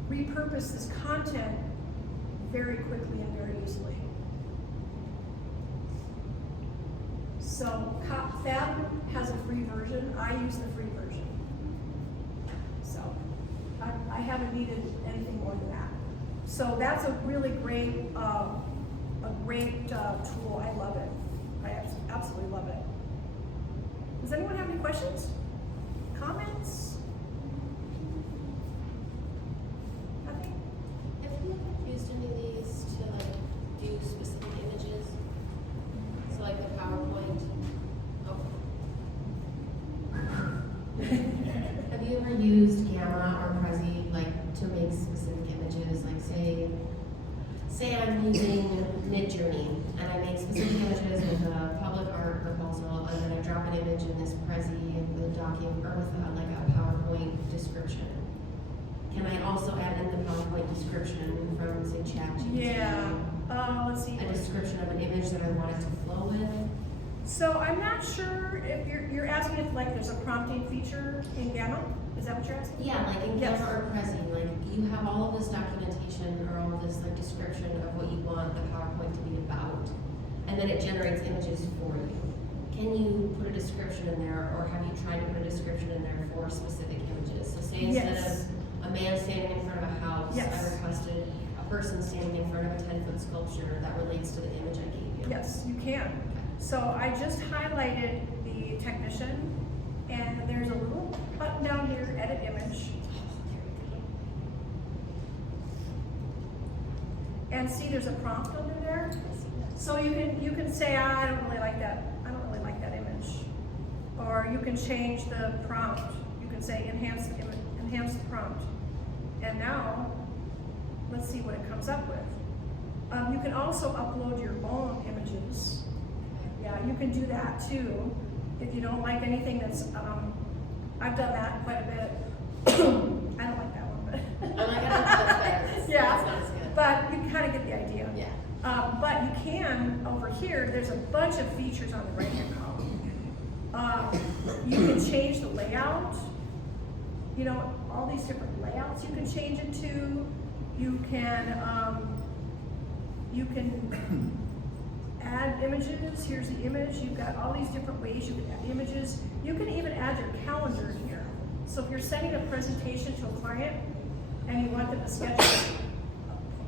repurpose this content very quickly and very easily. So Fathom has a free version. I use the free version. So I haven't needed anything more than that. So that's a really great, tool. I love it. I absolutely love it. Does anyone have any questions? Comments? Nothing? Have you ever used any of these to like do specific images? So like the PowerPoint? Oh. Have you ever used Gamma or Prezi like to make specific images? Like say I'm using Midjourney and I make specific images with a public art proposal and then I drop an image in this Prezi with a document or with like a PowerPoint description. Can I also add in the PowerPoint description from say ChatGPT? Yeah. Let's see. A description of an image that I want it to flow with? So I'm not sure if you're asking if like there's a prompting feature in Gamma? Is that what you're asking? Yeah, like in Yes. Gamma or Prezi, like you have all of this documentation or all of this like description of what you want the PowerPoint to be about, and then it generates images for you. Can you put a description in there, or have you tried to put a description in there for specific images? So say instead Yes. of a man standing in front of a house, Yes. I requested a person standing in front of a 10-foot sculpture that relates to the image I gave you. Yes, you can. So I just highlighted the technician, and there's a little button down here, edit image. And see, there's a prompt under there. So you can say, I don't really like that image. Or you can change the prompt. You can say enhance the image, enhance the prompt. And now, let's see what it comes up with. You can also upload your own images. Yeah, you can do that too. If you don't like anything that's, I've done that quite a bit. I don't like that one, but. I like it, that's better. It's not Yeah, as good. but you kind of get the idea. Yeah. But you can, over here, there's a bunch of features on the right-hand column. You can change the layout. You know, all these different layouts you can change it to. You can add images. Here's the image. You've got all these different ways you can add images. You can even add your calendar here. So if you're sending a presentation to a client and you want them to schedule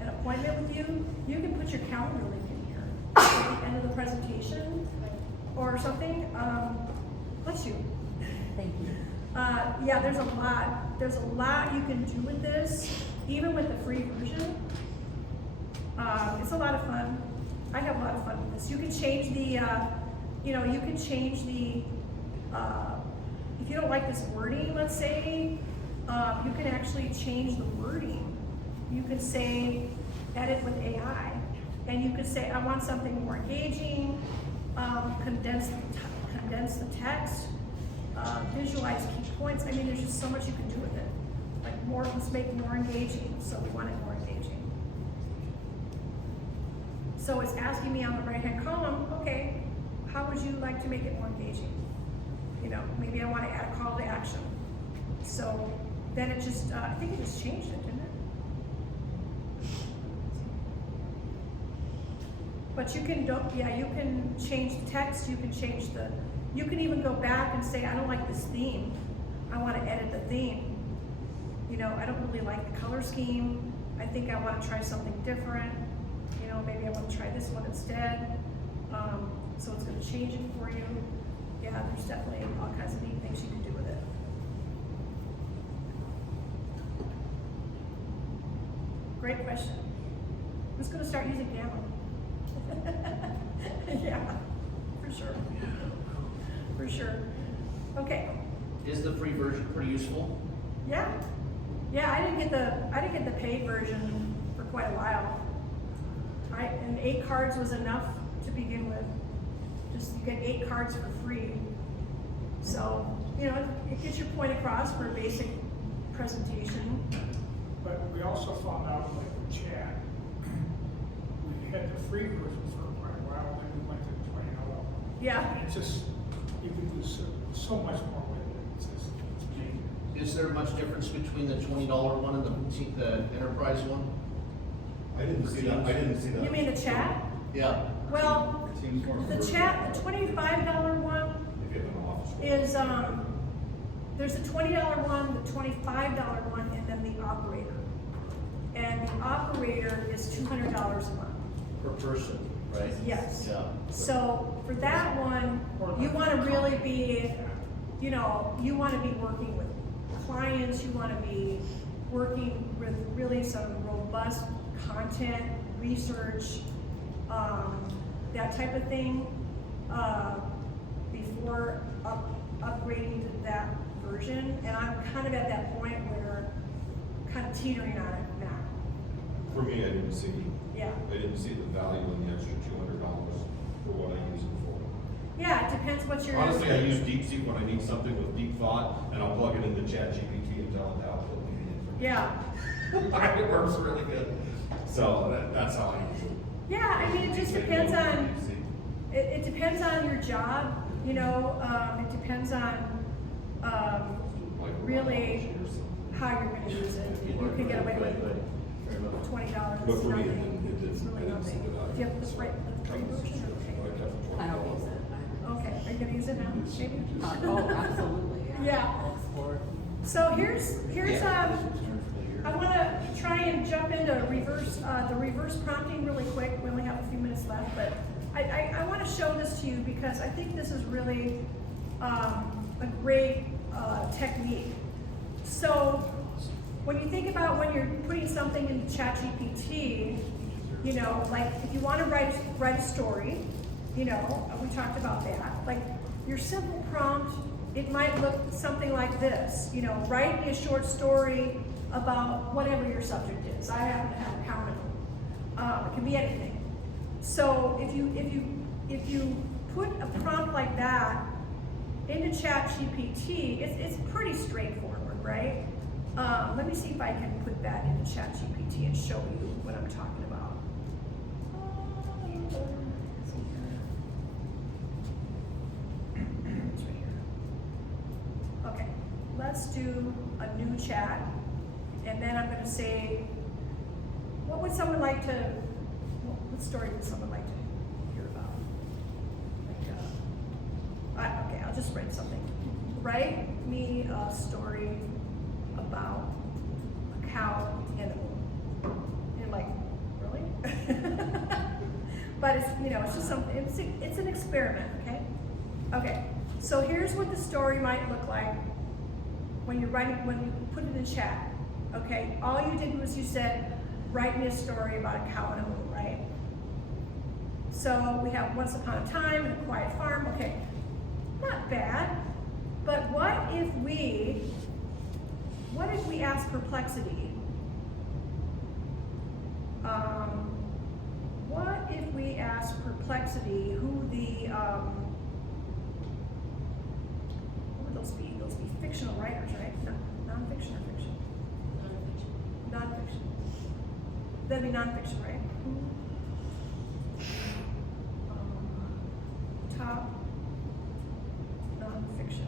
an appointment with you, you can put your calendar link in here at the end of the presentation or something. Bless you. Thank you. Yeah, there's a lot you can do with this, even with the free version. It's a lot of fun. I have a lot of fun with this. You can change the, if you don't like this wording, let's say, you can actually change the wording. You can say, edit with AI, and you could say, I want something more engaging, condense the text, visualize key points. I mean, there's just so much you can do with it. Like let's make it more engaging, so we want it more engaging. So it's asking me on the right-hand column, okay, how would you like to make it more engaging? You know, maybe I want to add a call to action. So then it just, I think it just changed it, didn't it? But you can change the text, you can even go back and say, I don't like this theme. I want to edit the theme. You know, I don't really like the color scheme. I think I want to try something different. You know, maybe I want to try this one instead. So it's going to change it for you. Yeah, there's definitely all kinds of neat things you can do with it. Great question. Who's going to start using Gamma? Yeah, for sure. For sure. Okay. Is the free version pretty useful? Yeah. Yeah, I didn't get the paid version for quite a while. And 8 cards was enough to begin with. Just, you get 8 cards for free. So, you know, it gets your point across for a basic presentation. But we also found out, like with chat, we had the free version for quite a while, then we went to the $20. Yeah. And it's just, you can do so much more with it. It's just, it's amazing. Is there much difference between the $20 one and the enterprise one? I didn't see that. You mean the chat? Yeah. Well, Seems more. the chat, the $25 one If you have an office. is, there's a $20 one, the $25 one, and then the operator. And the operator is $200 a month. Per person, right? Yes. Yeah. So for that one, you wanna really be, you know, you wanna be working with clients, you wanna be working with really some robust content, research, that type of thing, before upgrading to that version. And I'm kind of at that point where I'm kind of teetering on it now. For me, I didn't see Yeah. the value in the extra $200 for what I use it for. Yeah, it depends what you're. Honestly, I use DeepSeek when I need something with deep thought, and I'll plug it into ChatGPT and tell it to output me the information. Yeah. It works really good. So that's how I use it. Yeah, I mean, it just depends on, it depends on your job, you know, it depends on, really how you're gonna use it. You can get away with $20, But it's for me, nothing, it it's really nothing. Do you have the free version or the I don't use it. okay, are you gonna use it now, maybe? Oh, absolutely, Yeah. So here's, I wanna try and jump into the reverse prompting really quick. We only have a few minutes left, but I wanna show this to you because I think this is really, a great, technique. So, when you think about when you're putting something in ChatGPT, you know, like if you wanna write a story, you know, we talked about that, like your simple prompt, it might look something like this, you know, write me a short story about whatever your subject is. I happen to have accounting. It can be anything. So if you put a prompt like that into ChatGPT, it's pretty straightforward, right? Let me see if I can put that into ChatGPT and show you what I'm talking about. Let's see here. It's right here. Okay, let's do a new chat, and then I'm gonna say, what would someone like to, what story would someone like to hear about? Like, okay, I'll just write something. Write me a story about a cow and a moon. You're like, really? But it's, you know, it's just something, it's an experiment, okay? Okay, so here's what the story might look like when you're writing, when you put it in chat, okay? All you did was you said, write me a story about a cow and a moon, right? So we have once upon a time in a quiet farm, okay, not bad, but what if we ask Perplexity, what if we ask Perplexity who the, what would those be? Those would be fictional writers, right? Non-fiction or fiction? Non-fiction. That'd be non-fiction, right? Top non-fiction.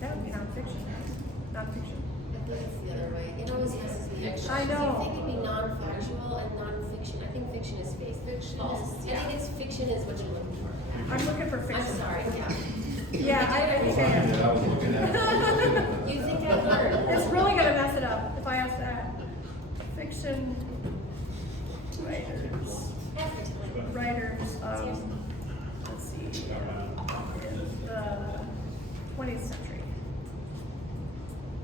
That would be non-fiction, right? Non-fiction. I think it's the other way. It always has to be. I know. So you think it'd be non-factual and non-fiction. I think fiction is fake. Fiction is, I think it's fiction is what you're looking for. I'm looking for I'm fiction. sorry, yeah. Yeah, I understand. I was looking at. You think I've learned? It's really gonna mess it up if I ask that. Fiction writers, let's see, in the 20th century.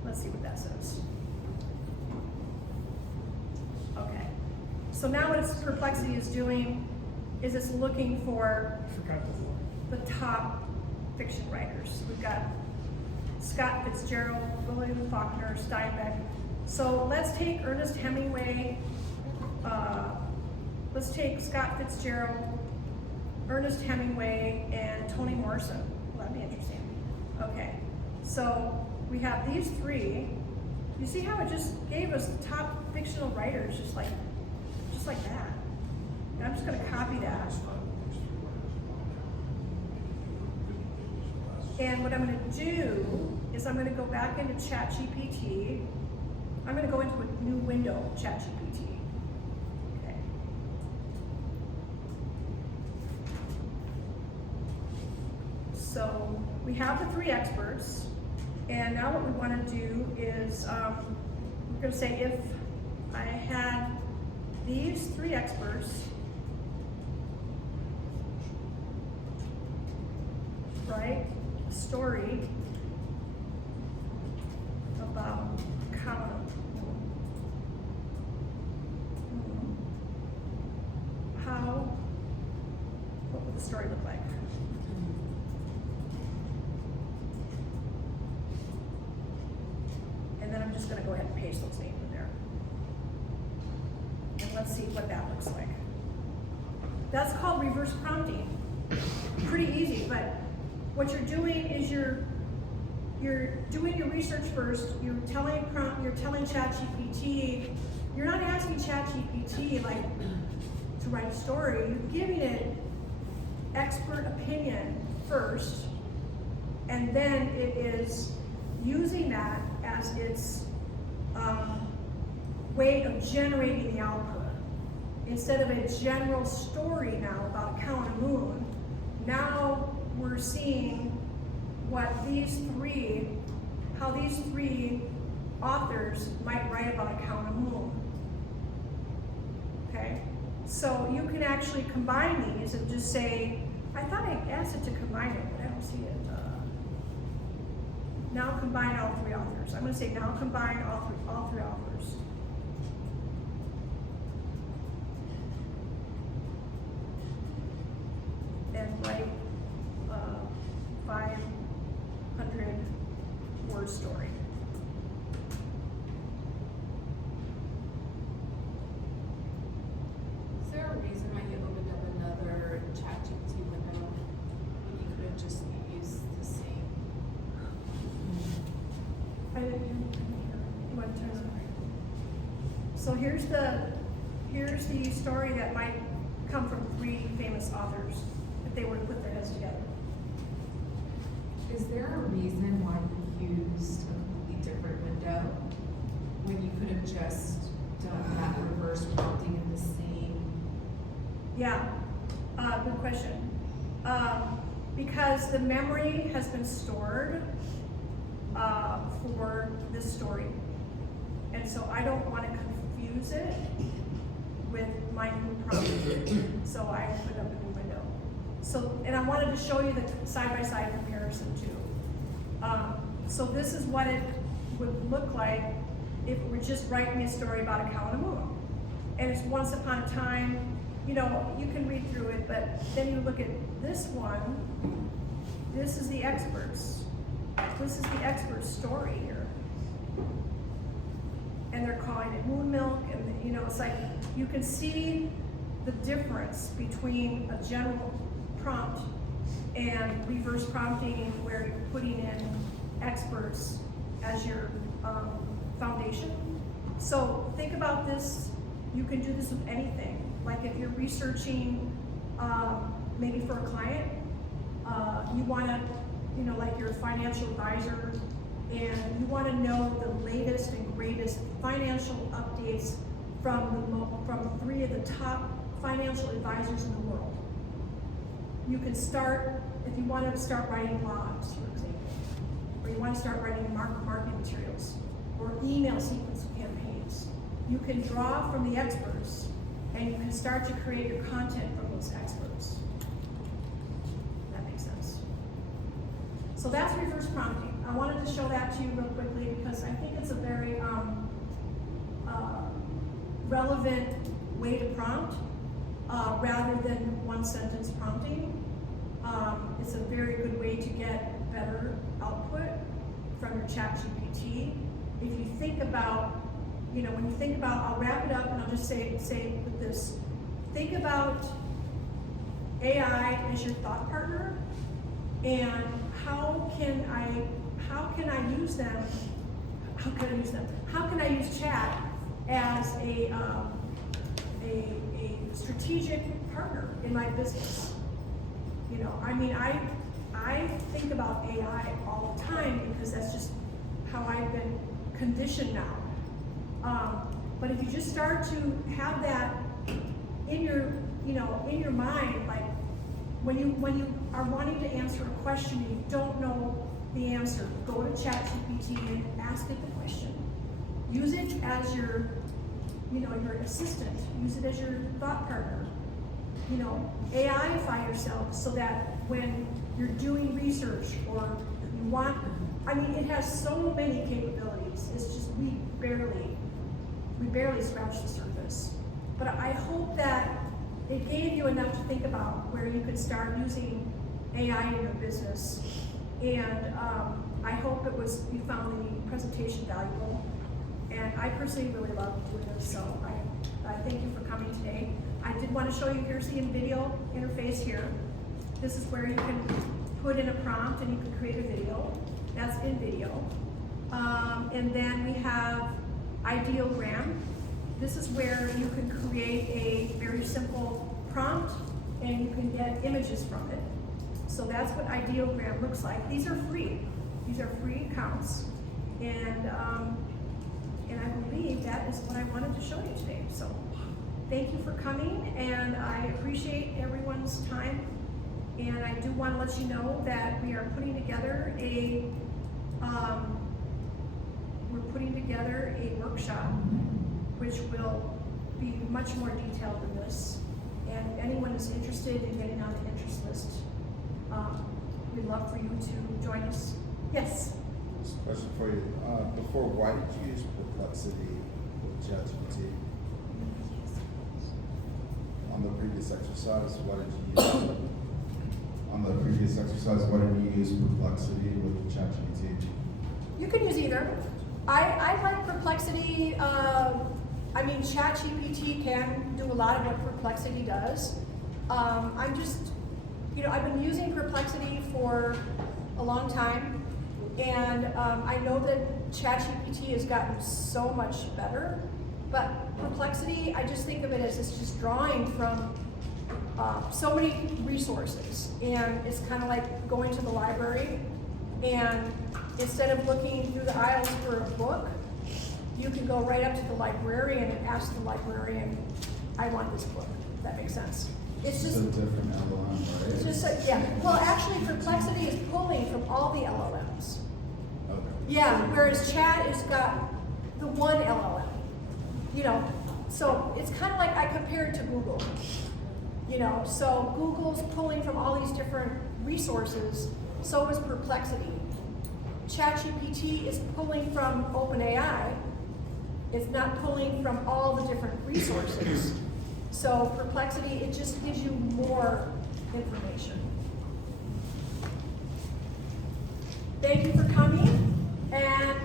Let's see what that says. Okay, so now what Perplexity is doing is it's looking for I forgot the word. the top fiction writers. We've got Scott Fitzgerald, William Faulkner, Steinbeck. So let's take Ernest Hemingway, let's take Scott Fitzgerald, Ernest Hemingway, and Toni Morrison. Well, that'd be interesting. Okay, so we have these three. You see how it just gave us the top fictional writers, just like that. And I'm just gonna copy that. And what I'm gonna do is I'm gonna go back into ChatGPT. I'm gonna go into a new window, ChatGPT. Okay. So we have the three experts, and now what we wanna do is, we're gonna say if I had these three experts, right? A story about common. How, what would the story look like? And then I'm just gonna go ahead and paste those names in there. And let's see what that looks like. That's called reverse prompting. Pretty easy, but what you're doing is you're doing your research first. You're telling ChatGPT. You're not asking ChatGPT like to write a story. You're giving it expert opinion first, and then it is using that as its way of generating the output. Instead of a general story now about a cow and a moon, now we're seeing how these three authors might write about a cow and a moon. Okay? So you can actually combine these and just say, I thought I asked it to combine it, but I don't see it. Now combine all three authors. I'm gonna say now combine all three authors. And write 500 word story. Is there a reason why you opened up another ChatGPT window when you could have just used the same? I didn't hear. You want to turn it on? So here's the story that might come from three famous authors if they were to put their heads together. Is there a reason why you used a completely different window when you could have just done that reverse prompting in the same? Yeah, good question. Because the memory has been stored for this story. And so I don't want to confuse it with my new prompt. So I opened up a new window. So, and I wanted to show you the side-by-side comparison too. So this is what it would look like if we're just writing a story about a cow and a moon. And it's once upon a time, you know, you can read through it, but then you look at this one, this is the experts. This is the expert story here. And they're calling it moon milk, and you know, it's like, you can see the difference between a general prompt and reverse prompting where you're putting in experts as your foundation. So think about this, you can do this with anything. Like if you're researching, maybe for a client, you wanna, you know, like you're a financial advisor, and you wanna know the latest and greatest financial updates from three of the top financial advisors in the world. You can start, if you want to start writing blogs, for example, or you want to start writing marketing materials, or email sequence campaigns, you can draw from the experts, and you can start to create your content from those experts. That makes sense. So that's reverse prompting. I wanted to show that to you real quickly because I think it's a very relevant way to prompt. rather than one sentence prompting. It's a very good way to get better output from your ChatGPT. If you think about, when you think about, I'll wrap it up and I'll just say with this. Think about AI as your thought partner, and how can I use them? How can I use chat as a strategic partner in my business? I think about AI all the time because that's just how I've been conditioned now. But if you just start to have that in your mind, like when you are wanting to answer a question and you don't know the answer, go to ChatGPT and ask it the question. Use it as your assistant. Use it as your thought partner. AI-ify yourself so that when you're doing research or you want, it has so many capabilities. It's just we barely scratch the surface. But I hope that it gave you enough to think about where you could start using AI in your business. And I hope you found the presentation valuable. And I personally really love doing this, so I thank you for coming today. I did want to show you, here's the video interface here. This is where you can put in a prompt and you can create a video. That's in video. And then we have Ideogram. This is where you can create a very simple prompt and you can get images from it. So that's what Ideogram looks like. These are free. These are free accounts. And I believe that is what I wanted to show you today. So thank you for coming, and I appreciate everyone's time. And I do want to let you know that we are putting together a workshop, which will be much more detailed than this. And if anyone is interested in getting on the interest list, we'd love for you to join us. Yes? Just a question for you. Before, why did you use Perplexity with ChatGPT? On the previous exercise, why did you use Perplexity with ChatGPT? You can use either. I like Perplexity. ChatGPT can do a lot of what Perplexity does. I've been using Perplexity for a long time, and I know that ChatGPT has gotten so much better, but Perplexity, I just think of it as it's just drawing from so many resources, and it's kind of like going to the library, and instead of looking through the aisles for a book, you can go right up to the librarian and ask the librarian, I want this book. If that makes sense. It's just a different LLM, right? It's just well, actually, Perplexity is pulling from all the LLMs. Okay. Yeah, whereas Chat has got the one LLM. So it's kind of like I compare it to Google. So Google's pulling from all these different resources. So is Perplexity. ChatGPT is pulling from OpenAI. It's not pulling from all the different resources. So Perplexity, it just gives you more information. Thank you for coming, and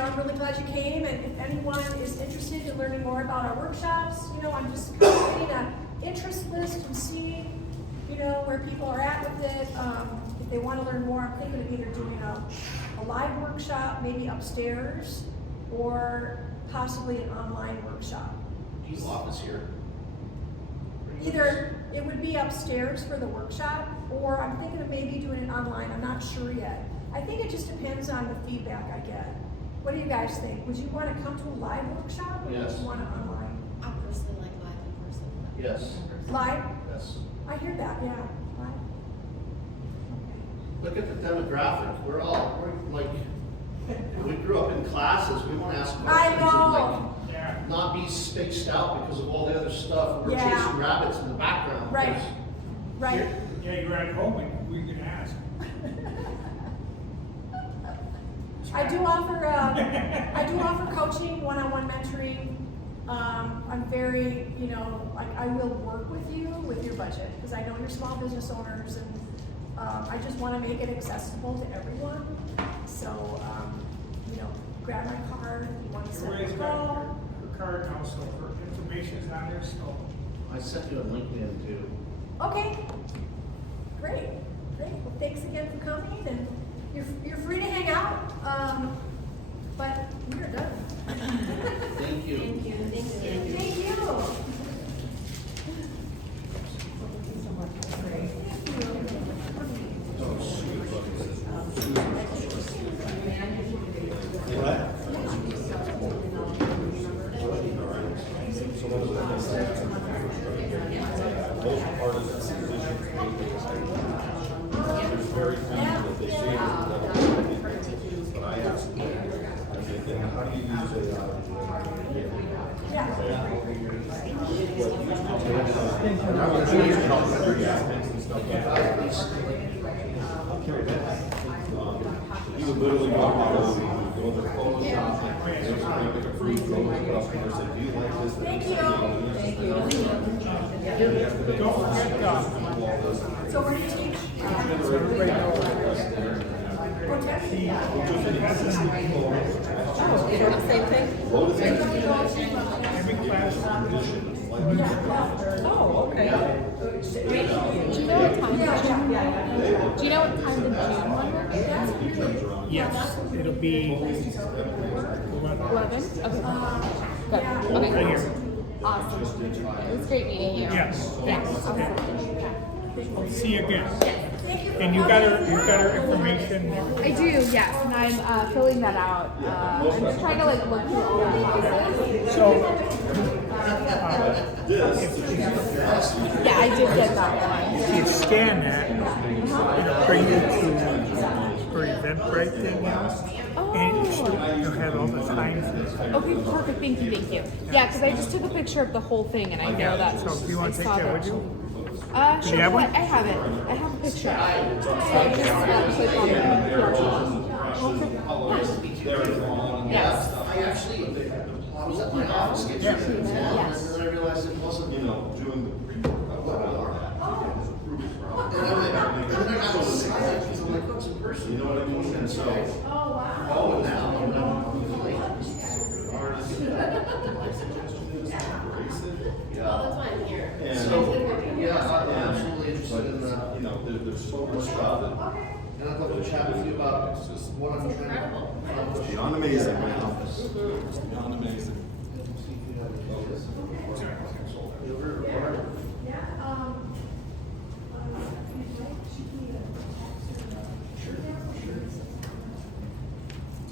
I'm really glad you came. And if anyone is interested in learning more about our workshops, I'm just kind of getting an interest list and see, where people are at with it. If they want to learn more, I'm thinking of either doing a live workshop, maybe upstairs, or possibly an online workshop. Do you office here? Either it would be upstairs for the workshop, or I'm thinking of maybe doing it online. I'm not sure yet. I think it just depends on the feedback I get. What do you guys think? Would you want to come to a live workshop, or Yes. would you want it online? I personally like live in person. Yes. Live? Yes. I hear that, yeah. Live. Look at the demographic. We're like, we grew up in classes. We want to ask questions know. and not be spaced out because of all the other stuff. We're Yeah. chasing rabbits in the background. Right. There's- Right. Yeah, you're at home and we can ask. I do offer coaching, one-on-one mentoring. I'm very, you know, like, I will work with you with your budget, because I know you're small business owners, and, I just wanna make it accessible to everyone. So, you know, grab my card, if you wanna send Everybody's a got call. her card now, so her information is on there, so. I sent you a LinkedIn too. Okay, great, great. Well, thanks again for coming, and you're free to hang out, but we're done. Thank you. Thank you. Thank you. Most part of this position, there's very few that they say that, but I asked them, I said, then how do you use AI? Yeah. You would literally go to the Photoshop, there's like a free photo of the customer, said, do you like this? Thank you. Thank you. Don't forget, So where do you teach? Same thing? every class, Oh, okay. Do you know what time the June? Do you know what time the June one was? yes, it'll be 11? Okay. Good. Okay. right here. Awesome. It was great meeting you. Yes. Yeah. Absolutely. See you again. And you got her information. I do, yes, and I'm filling that out. I'm just trying to like look through all the classes. So, Yeah, I did get that if you scan that, it'll bring you to her Eventbrite thing, you know? And you'll have all the times. one. Okay, perfect. Thank you, thank you. Yeah, because I just took a picture of the whole thing, and I know that. So if you want to take that with you? Sure. you have one? I have it. I have a picture. So I just click on the QR. Yes. I actually, I was at my office getting ready to attend, Yes. and then I realized it wasn't, You know, doing the pre-workout, and then I got excited, because I'm like, what's in person? you know what I mean? And so, Oh, and now, I'm like, our suggestion is embrace it. All the time here. And, so, yeah, I'm absolutely interested in that. you know, there's so much stuff that, And I'd love to chat with you about it's just what I'm trying incredible. to accomplish. beyond amazing, man. Office. It's beyond amazing.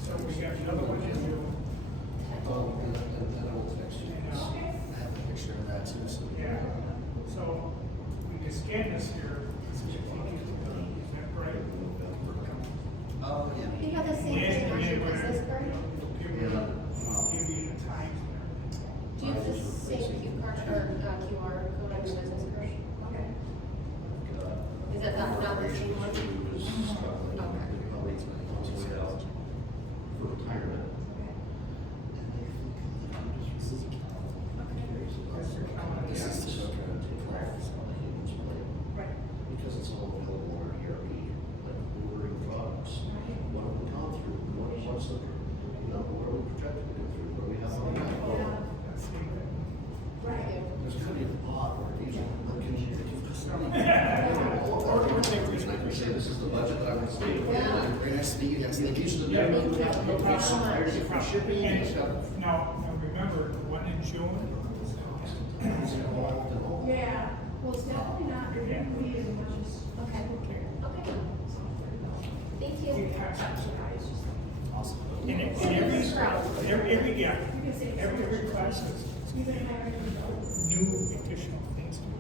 So we got another one to do. And I will text you. I have a picture of that too, so. Yeah, so we can scan this here. Eventbrite. Oh, yeah. You have the same version as this card? Give you the times and everything. Do you have the same QR code on your business card? Okay. Is that not the same one? For retirement. This is just trying to take practice on the human's plate. Because it's all available on ERP, like ordering drugs. What have we gone through? What's the, you know, what are we projected to go through? What do we have on that? There's gonna be a lot where these are, like, can you I can say this is the budget that I'm gonna stay with, and very nice to meet you guys. These are the minimum, we have some higher different shipping, and stuff. Now, remember, the one in June? Yeah, well, it's definitely not, it Yeah. wouldn't be as much as. Okay. Okay. Thank you. And every class has new additional things to it.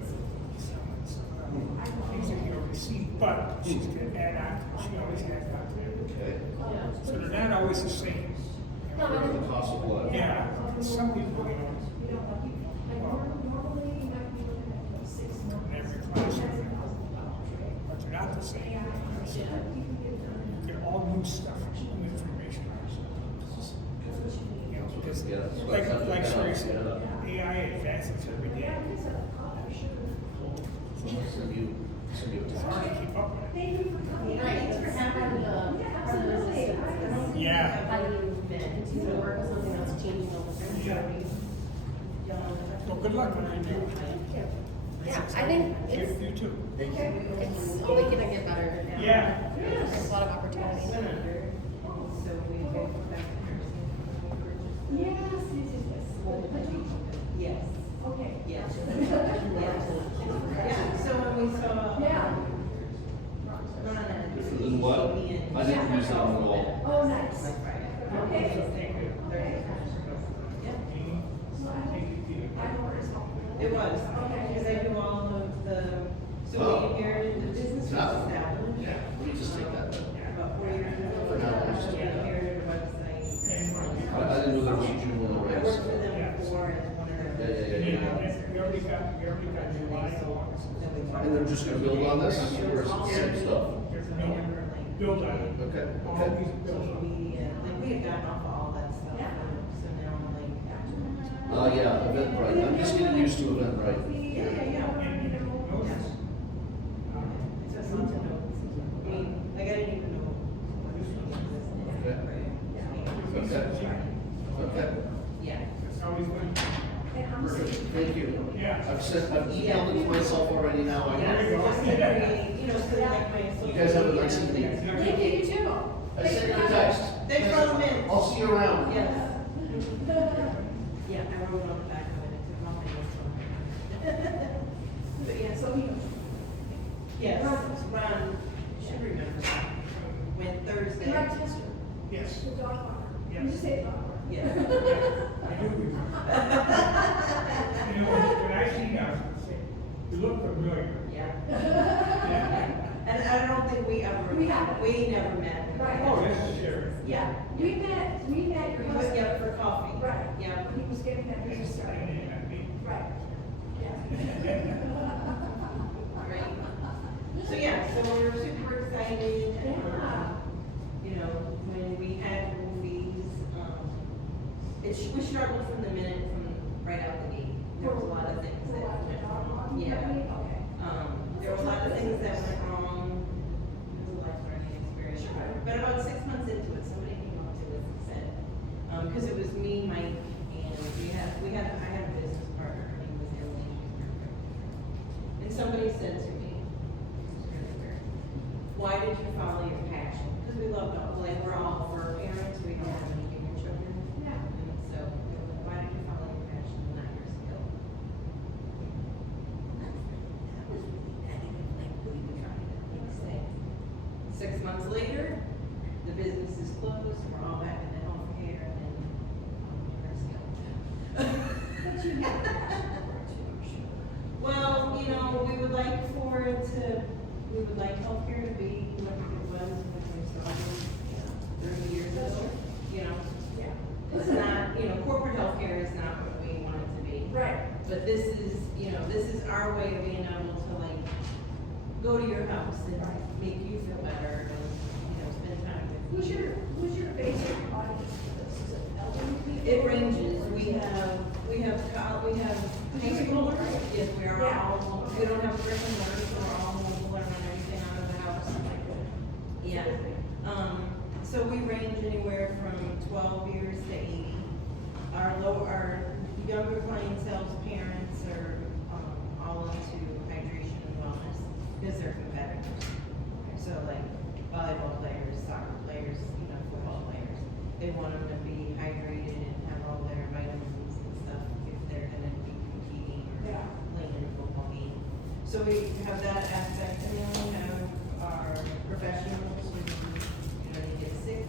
Things that you already see, but she's gonna add on, she always adds on to it. Okay. So they're not always the same. The cost of blood. Yeah, some people, you know, Normally, you might be looking at like 6 months. in every class, but they're not the same. You get all new stuff, new information. You know, because, like Sherry said, classes every day. Send you a It's text. hard to keep up with. Thank you for coming. Thanks for having the Absolutely. Yeah. How you've been, continue to work with something that's changing all the time. Well, good luck with everything. Yeah, I think it's, You too. it's only gonna get better. Yeah. There's a lot of opportunity. So we go back to nursing. Yes. Okay. Yes. Yeah, so when we saw. Yeah. Then what? I didn't use that on the wall. Oh, nice. Like Friday. Okay. Okay. Yeah. I know where it's going. It was, Okay. because I do all of the, so Oh. we inherited the business was No. established. Yeah, we just take that. About 4 years ago. For now, we'll just We take that. inherited a website. I didn't know there was a juvenile I rights. worked for them before as one of their. Yeah. We already got July, August. And they're just gonna build on this, or is it the same stuff? Build on it. Okay, All okay. these build on it. Like, we had gotten off of all that stuff, so now I'm like. Yeah, Eventbrite, I'm just getting used to Eventbrite. Yeah. And notice, It's just something to know. I mean, like, I didn't even know. Okay. Yeah. it's always been. And I'm Perfect, saying, thank you. Yeah. I've emailed it to myself already now, I Yeah, know. just to create, you know, so like my. You guys have a nice evening. thank you, you too. I sent you a text. Thanks for all the minutes. I'll see you around. Yes. Yeah, I wrote on the back of it, it took all my notes on it. But yeah, so he, yes, Ron, you should remember that, when Thursday. And Ron Tester, Yes. the dog walker. Yes. You just say dog walker. Yeah. I do remember. You know, when I see you, I say, you look familiar. Yeah. Yeah. And I don't think we ever. We haven't. We never met. Right. Oh, this is Sherry. Yeah, we met your We was husband. together for coffee. Right. Yeah. When he was getting that business started. Right. Yeah. Right. So yeah, so we're super excited. Yeah. You know, when we had movies, we struggled from the minute from right out the gate. There was a lot of things For that what, the went dog wrong. walking Yeah. company? Okay. There were a lot of things that went wrong. It was a life learning experience. Sure. But about 6 months into it, somebody came up to us and said, because it was me, Mike, and I had a business partner, her name was Emily. And somebody said to me, this is really weird, why did you follow your passion? Because we love dogs, like we're all fur parents, we don't have any human children. Yeah. And so, they were like, why did you follow your passion, not your skill? That was really negative, like, what are you trying to say? 6 months later, the business is closed, we're all back in the healthcare and our skill. But you have a passion for it too, I'm sure. Well, you know, we would like for it to, we would like healthcare to be what it was when we started, 30 years ago, you know? Yeah. It's not, you know, corporate healthcare is not what we want it to be. Right. But this is, you know, this is our way of being able to like, go to your house and make you feel better and, you know, spend time with you. Who's your basic audience for this? Is it elderly people? It ranges, we have high schoolers, yes, we are all, we don't have brick and mortar, so we're all mobile, I run everything out of the house. Yeah, so we range anywhere from 12 years to 80. Our younger clientele's parents are, all into hydration and wellness, because they're competitors. So like volleyball players, soccer players, you know, football players, they want them to be hydrated and have all their vitamins and stuff if they're gonna be competing or Yeah. playing in a football game. So we have that aspect, and then we have our professionals who, you know, they get sick,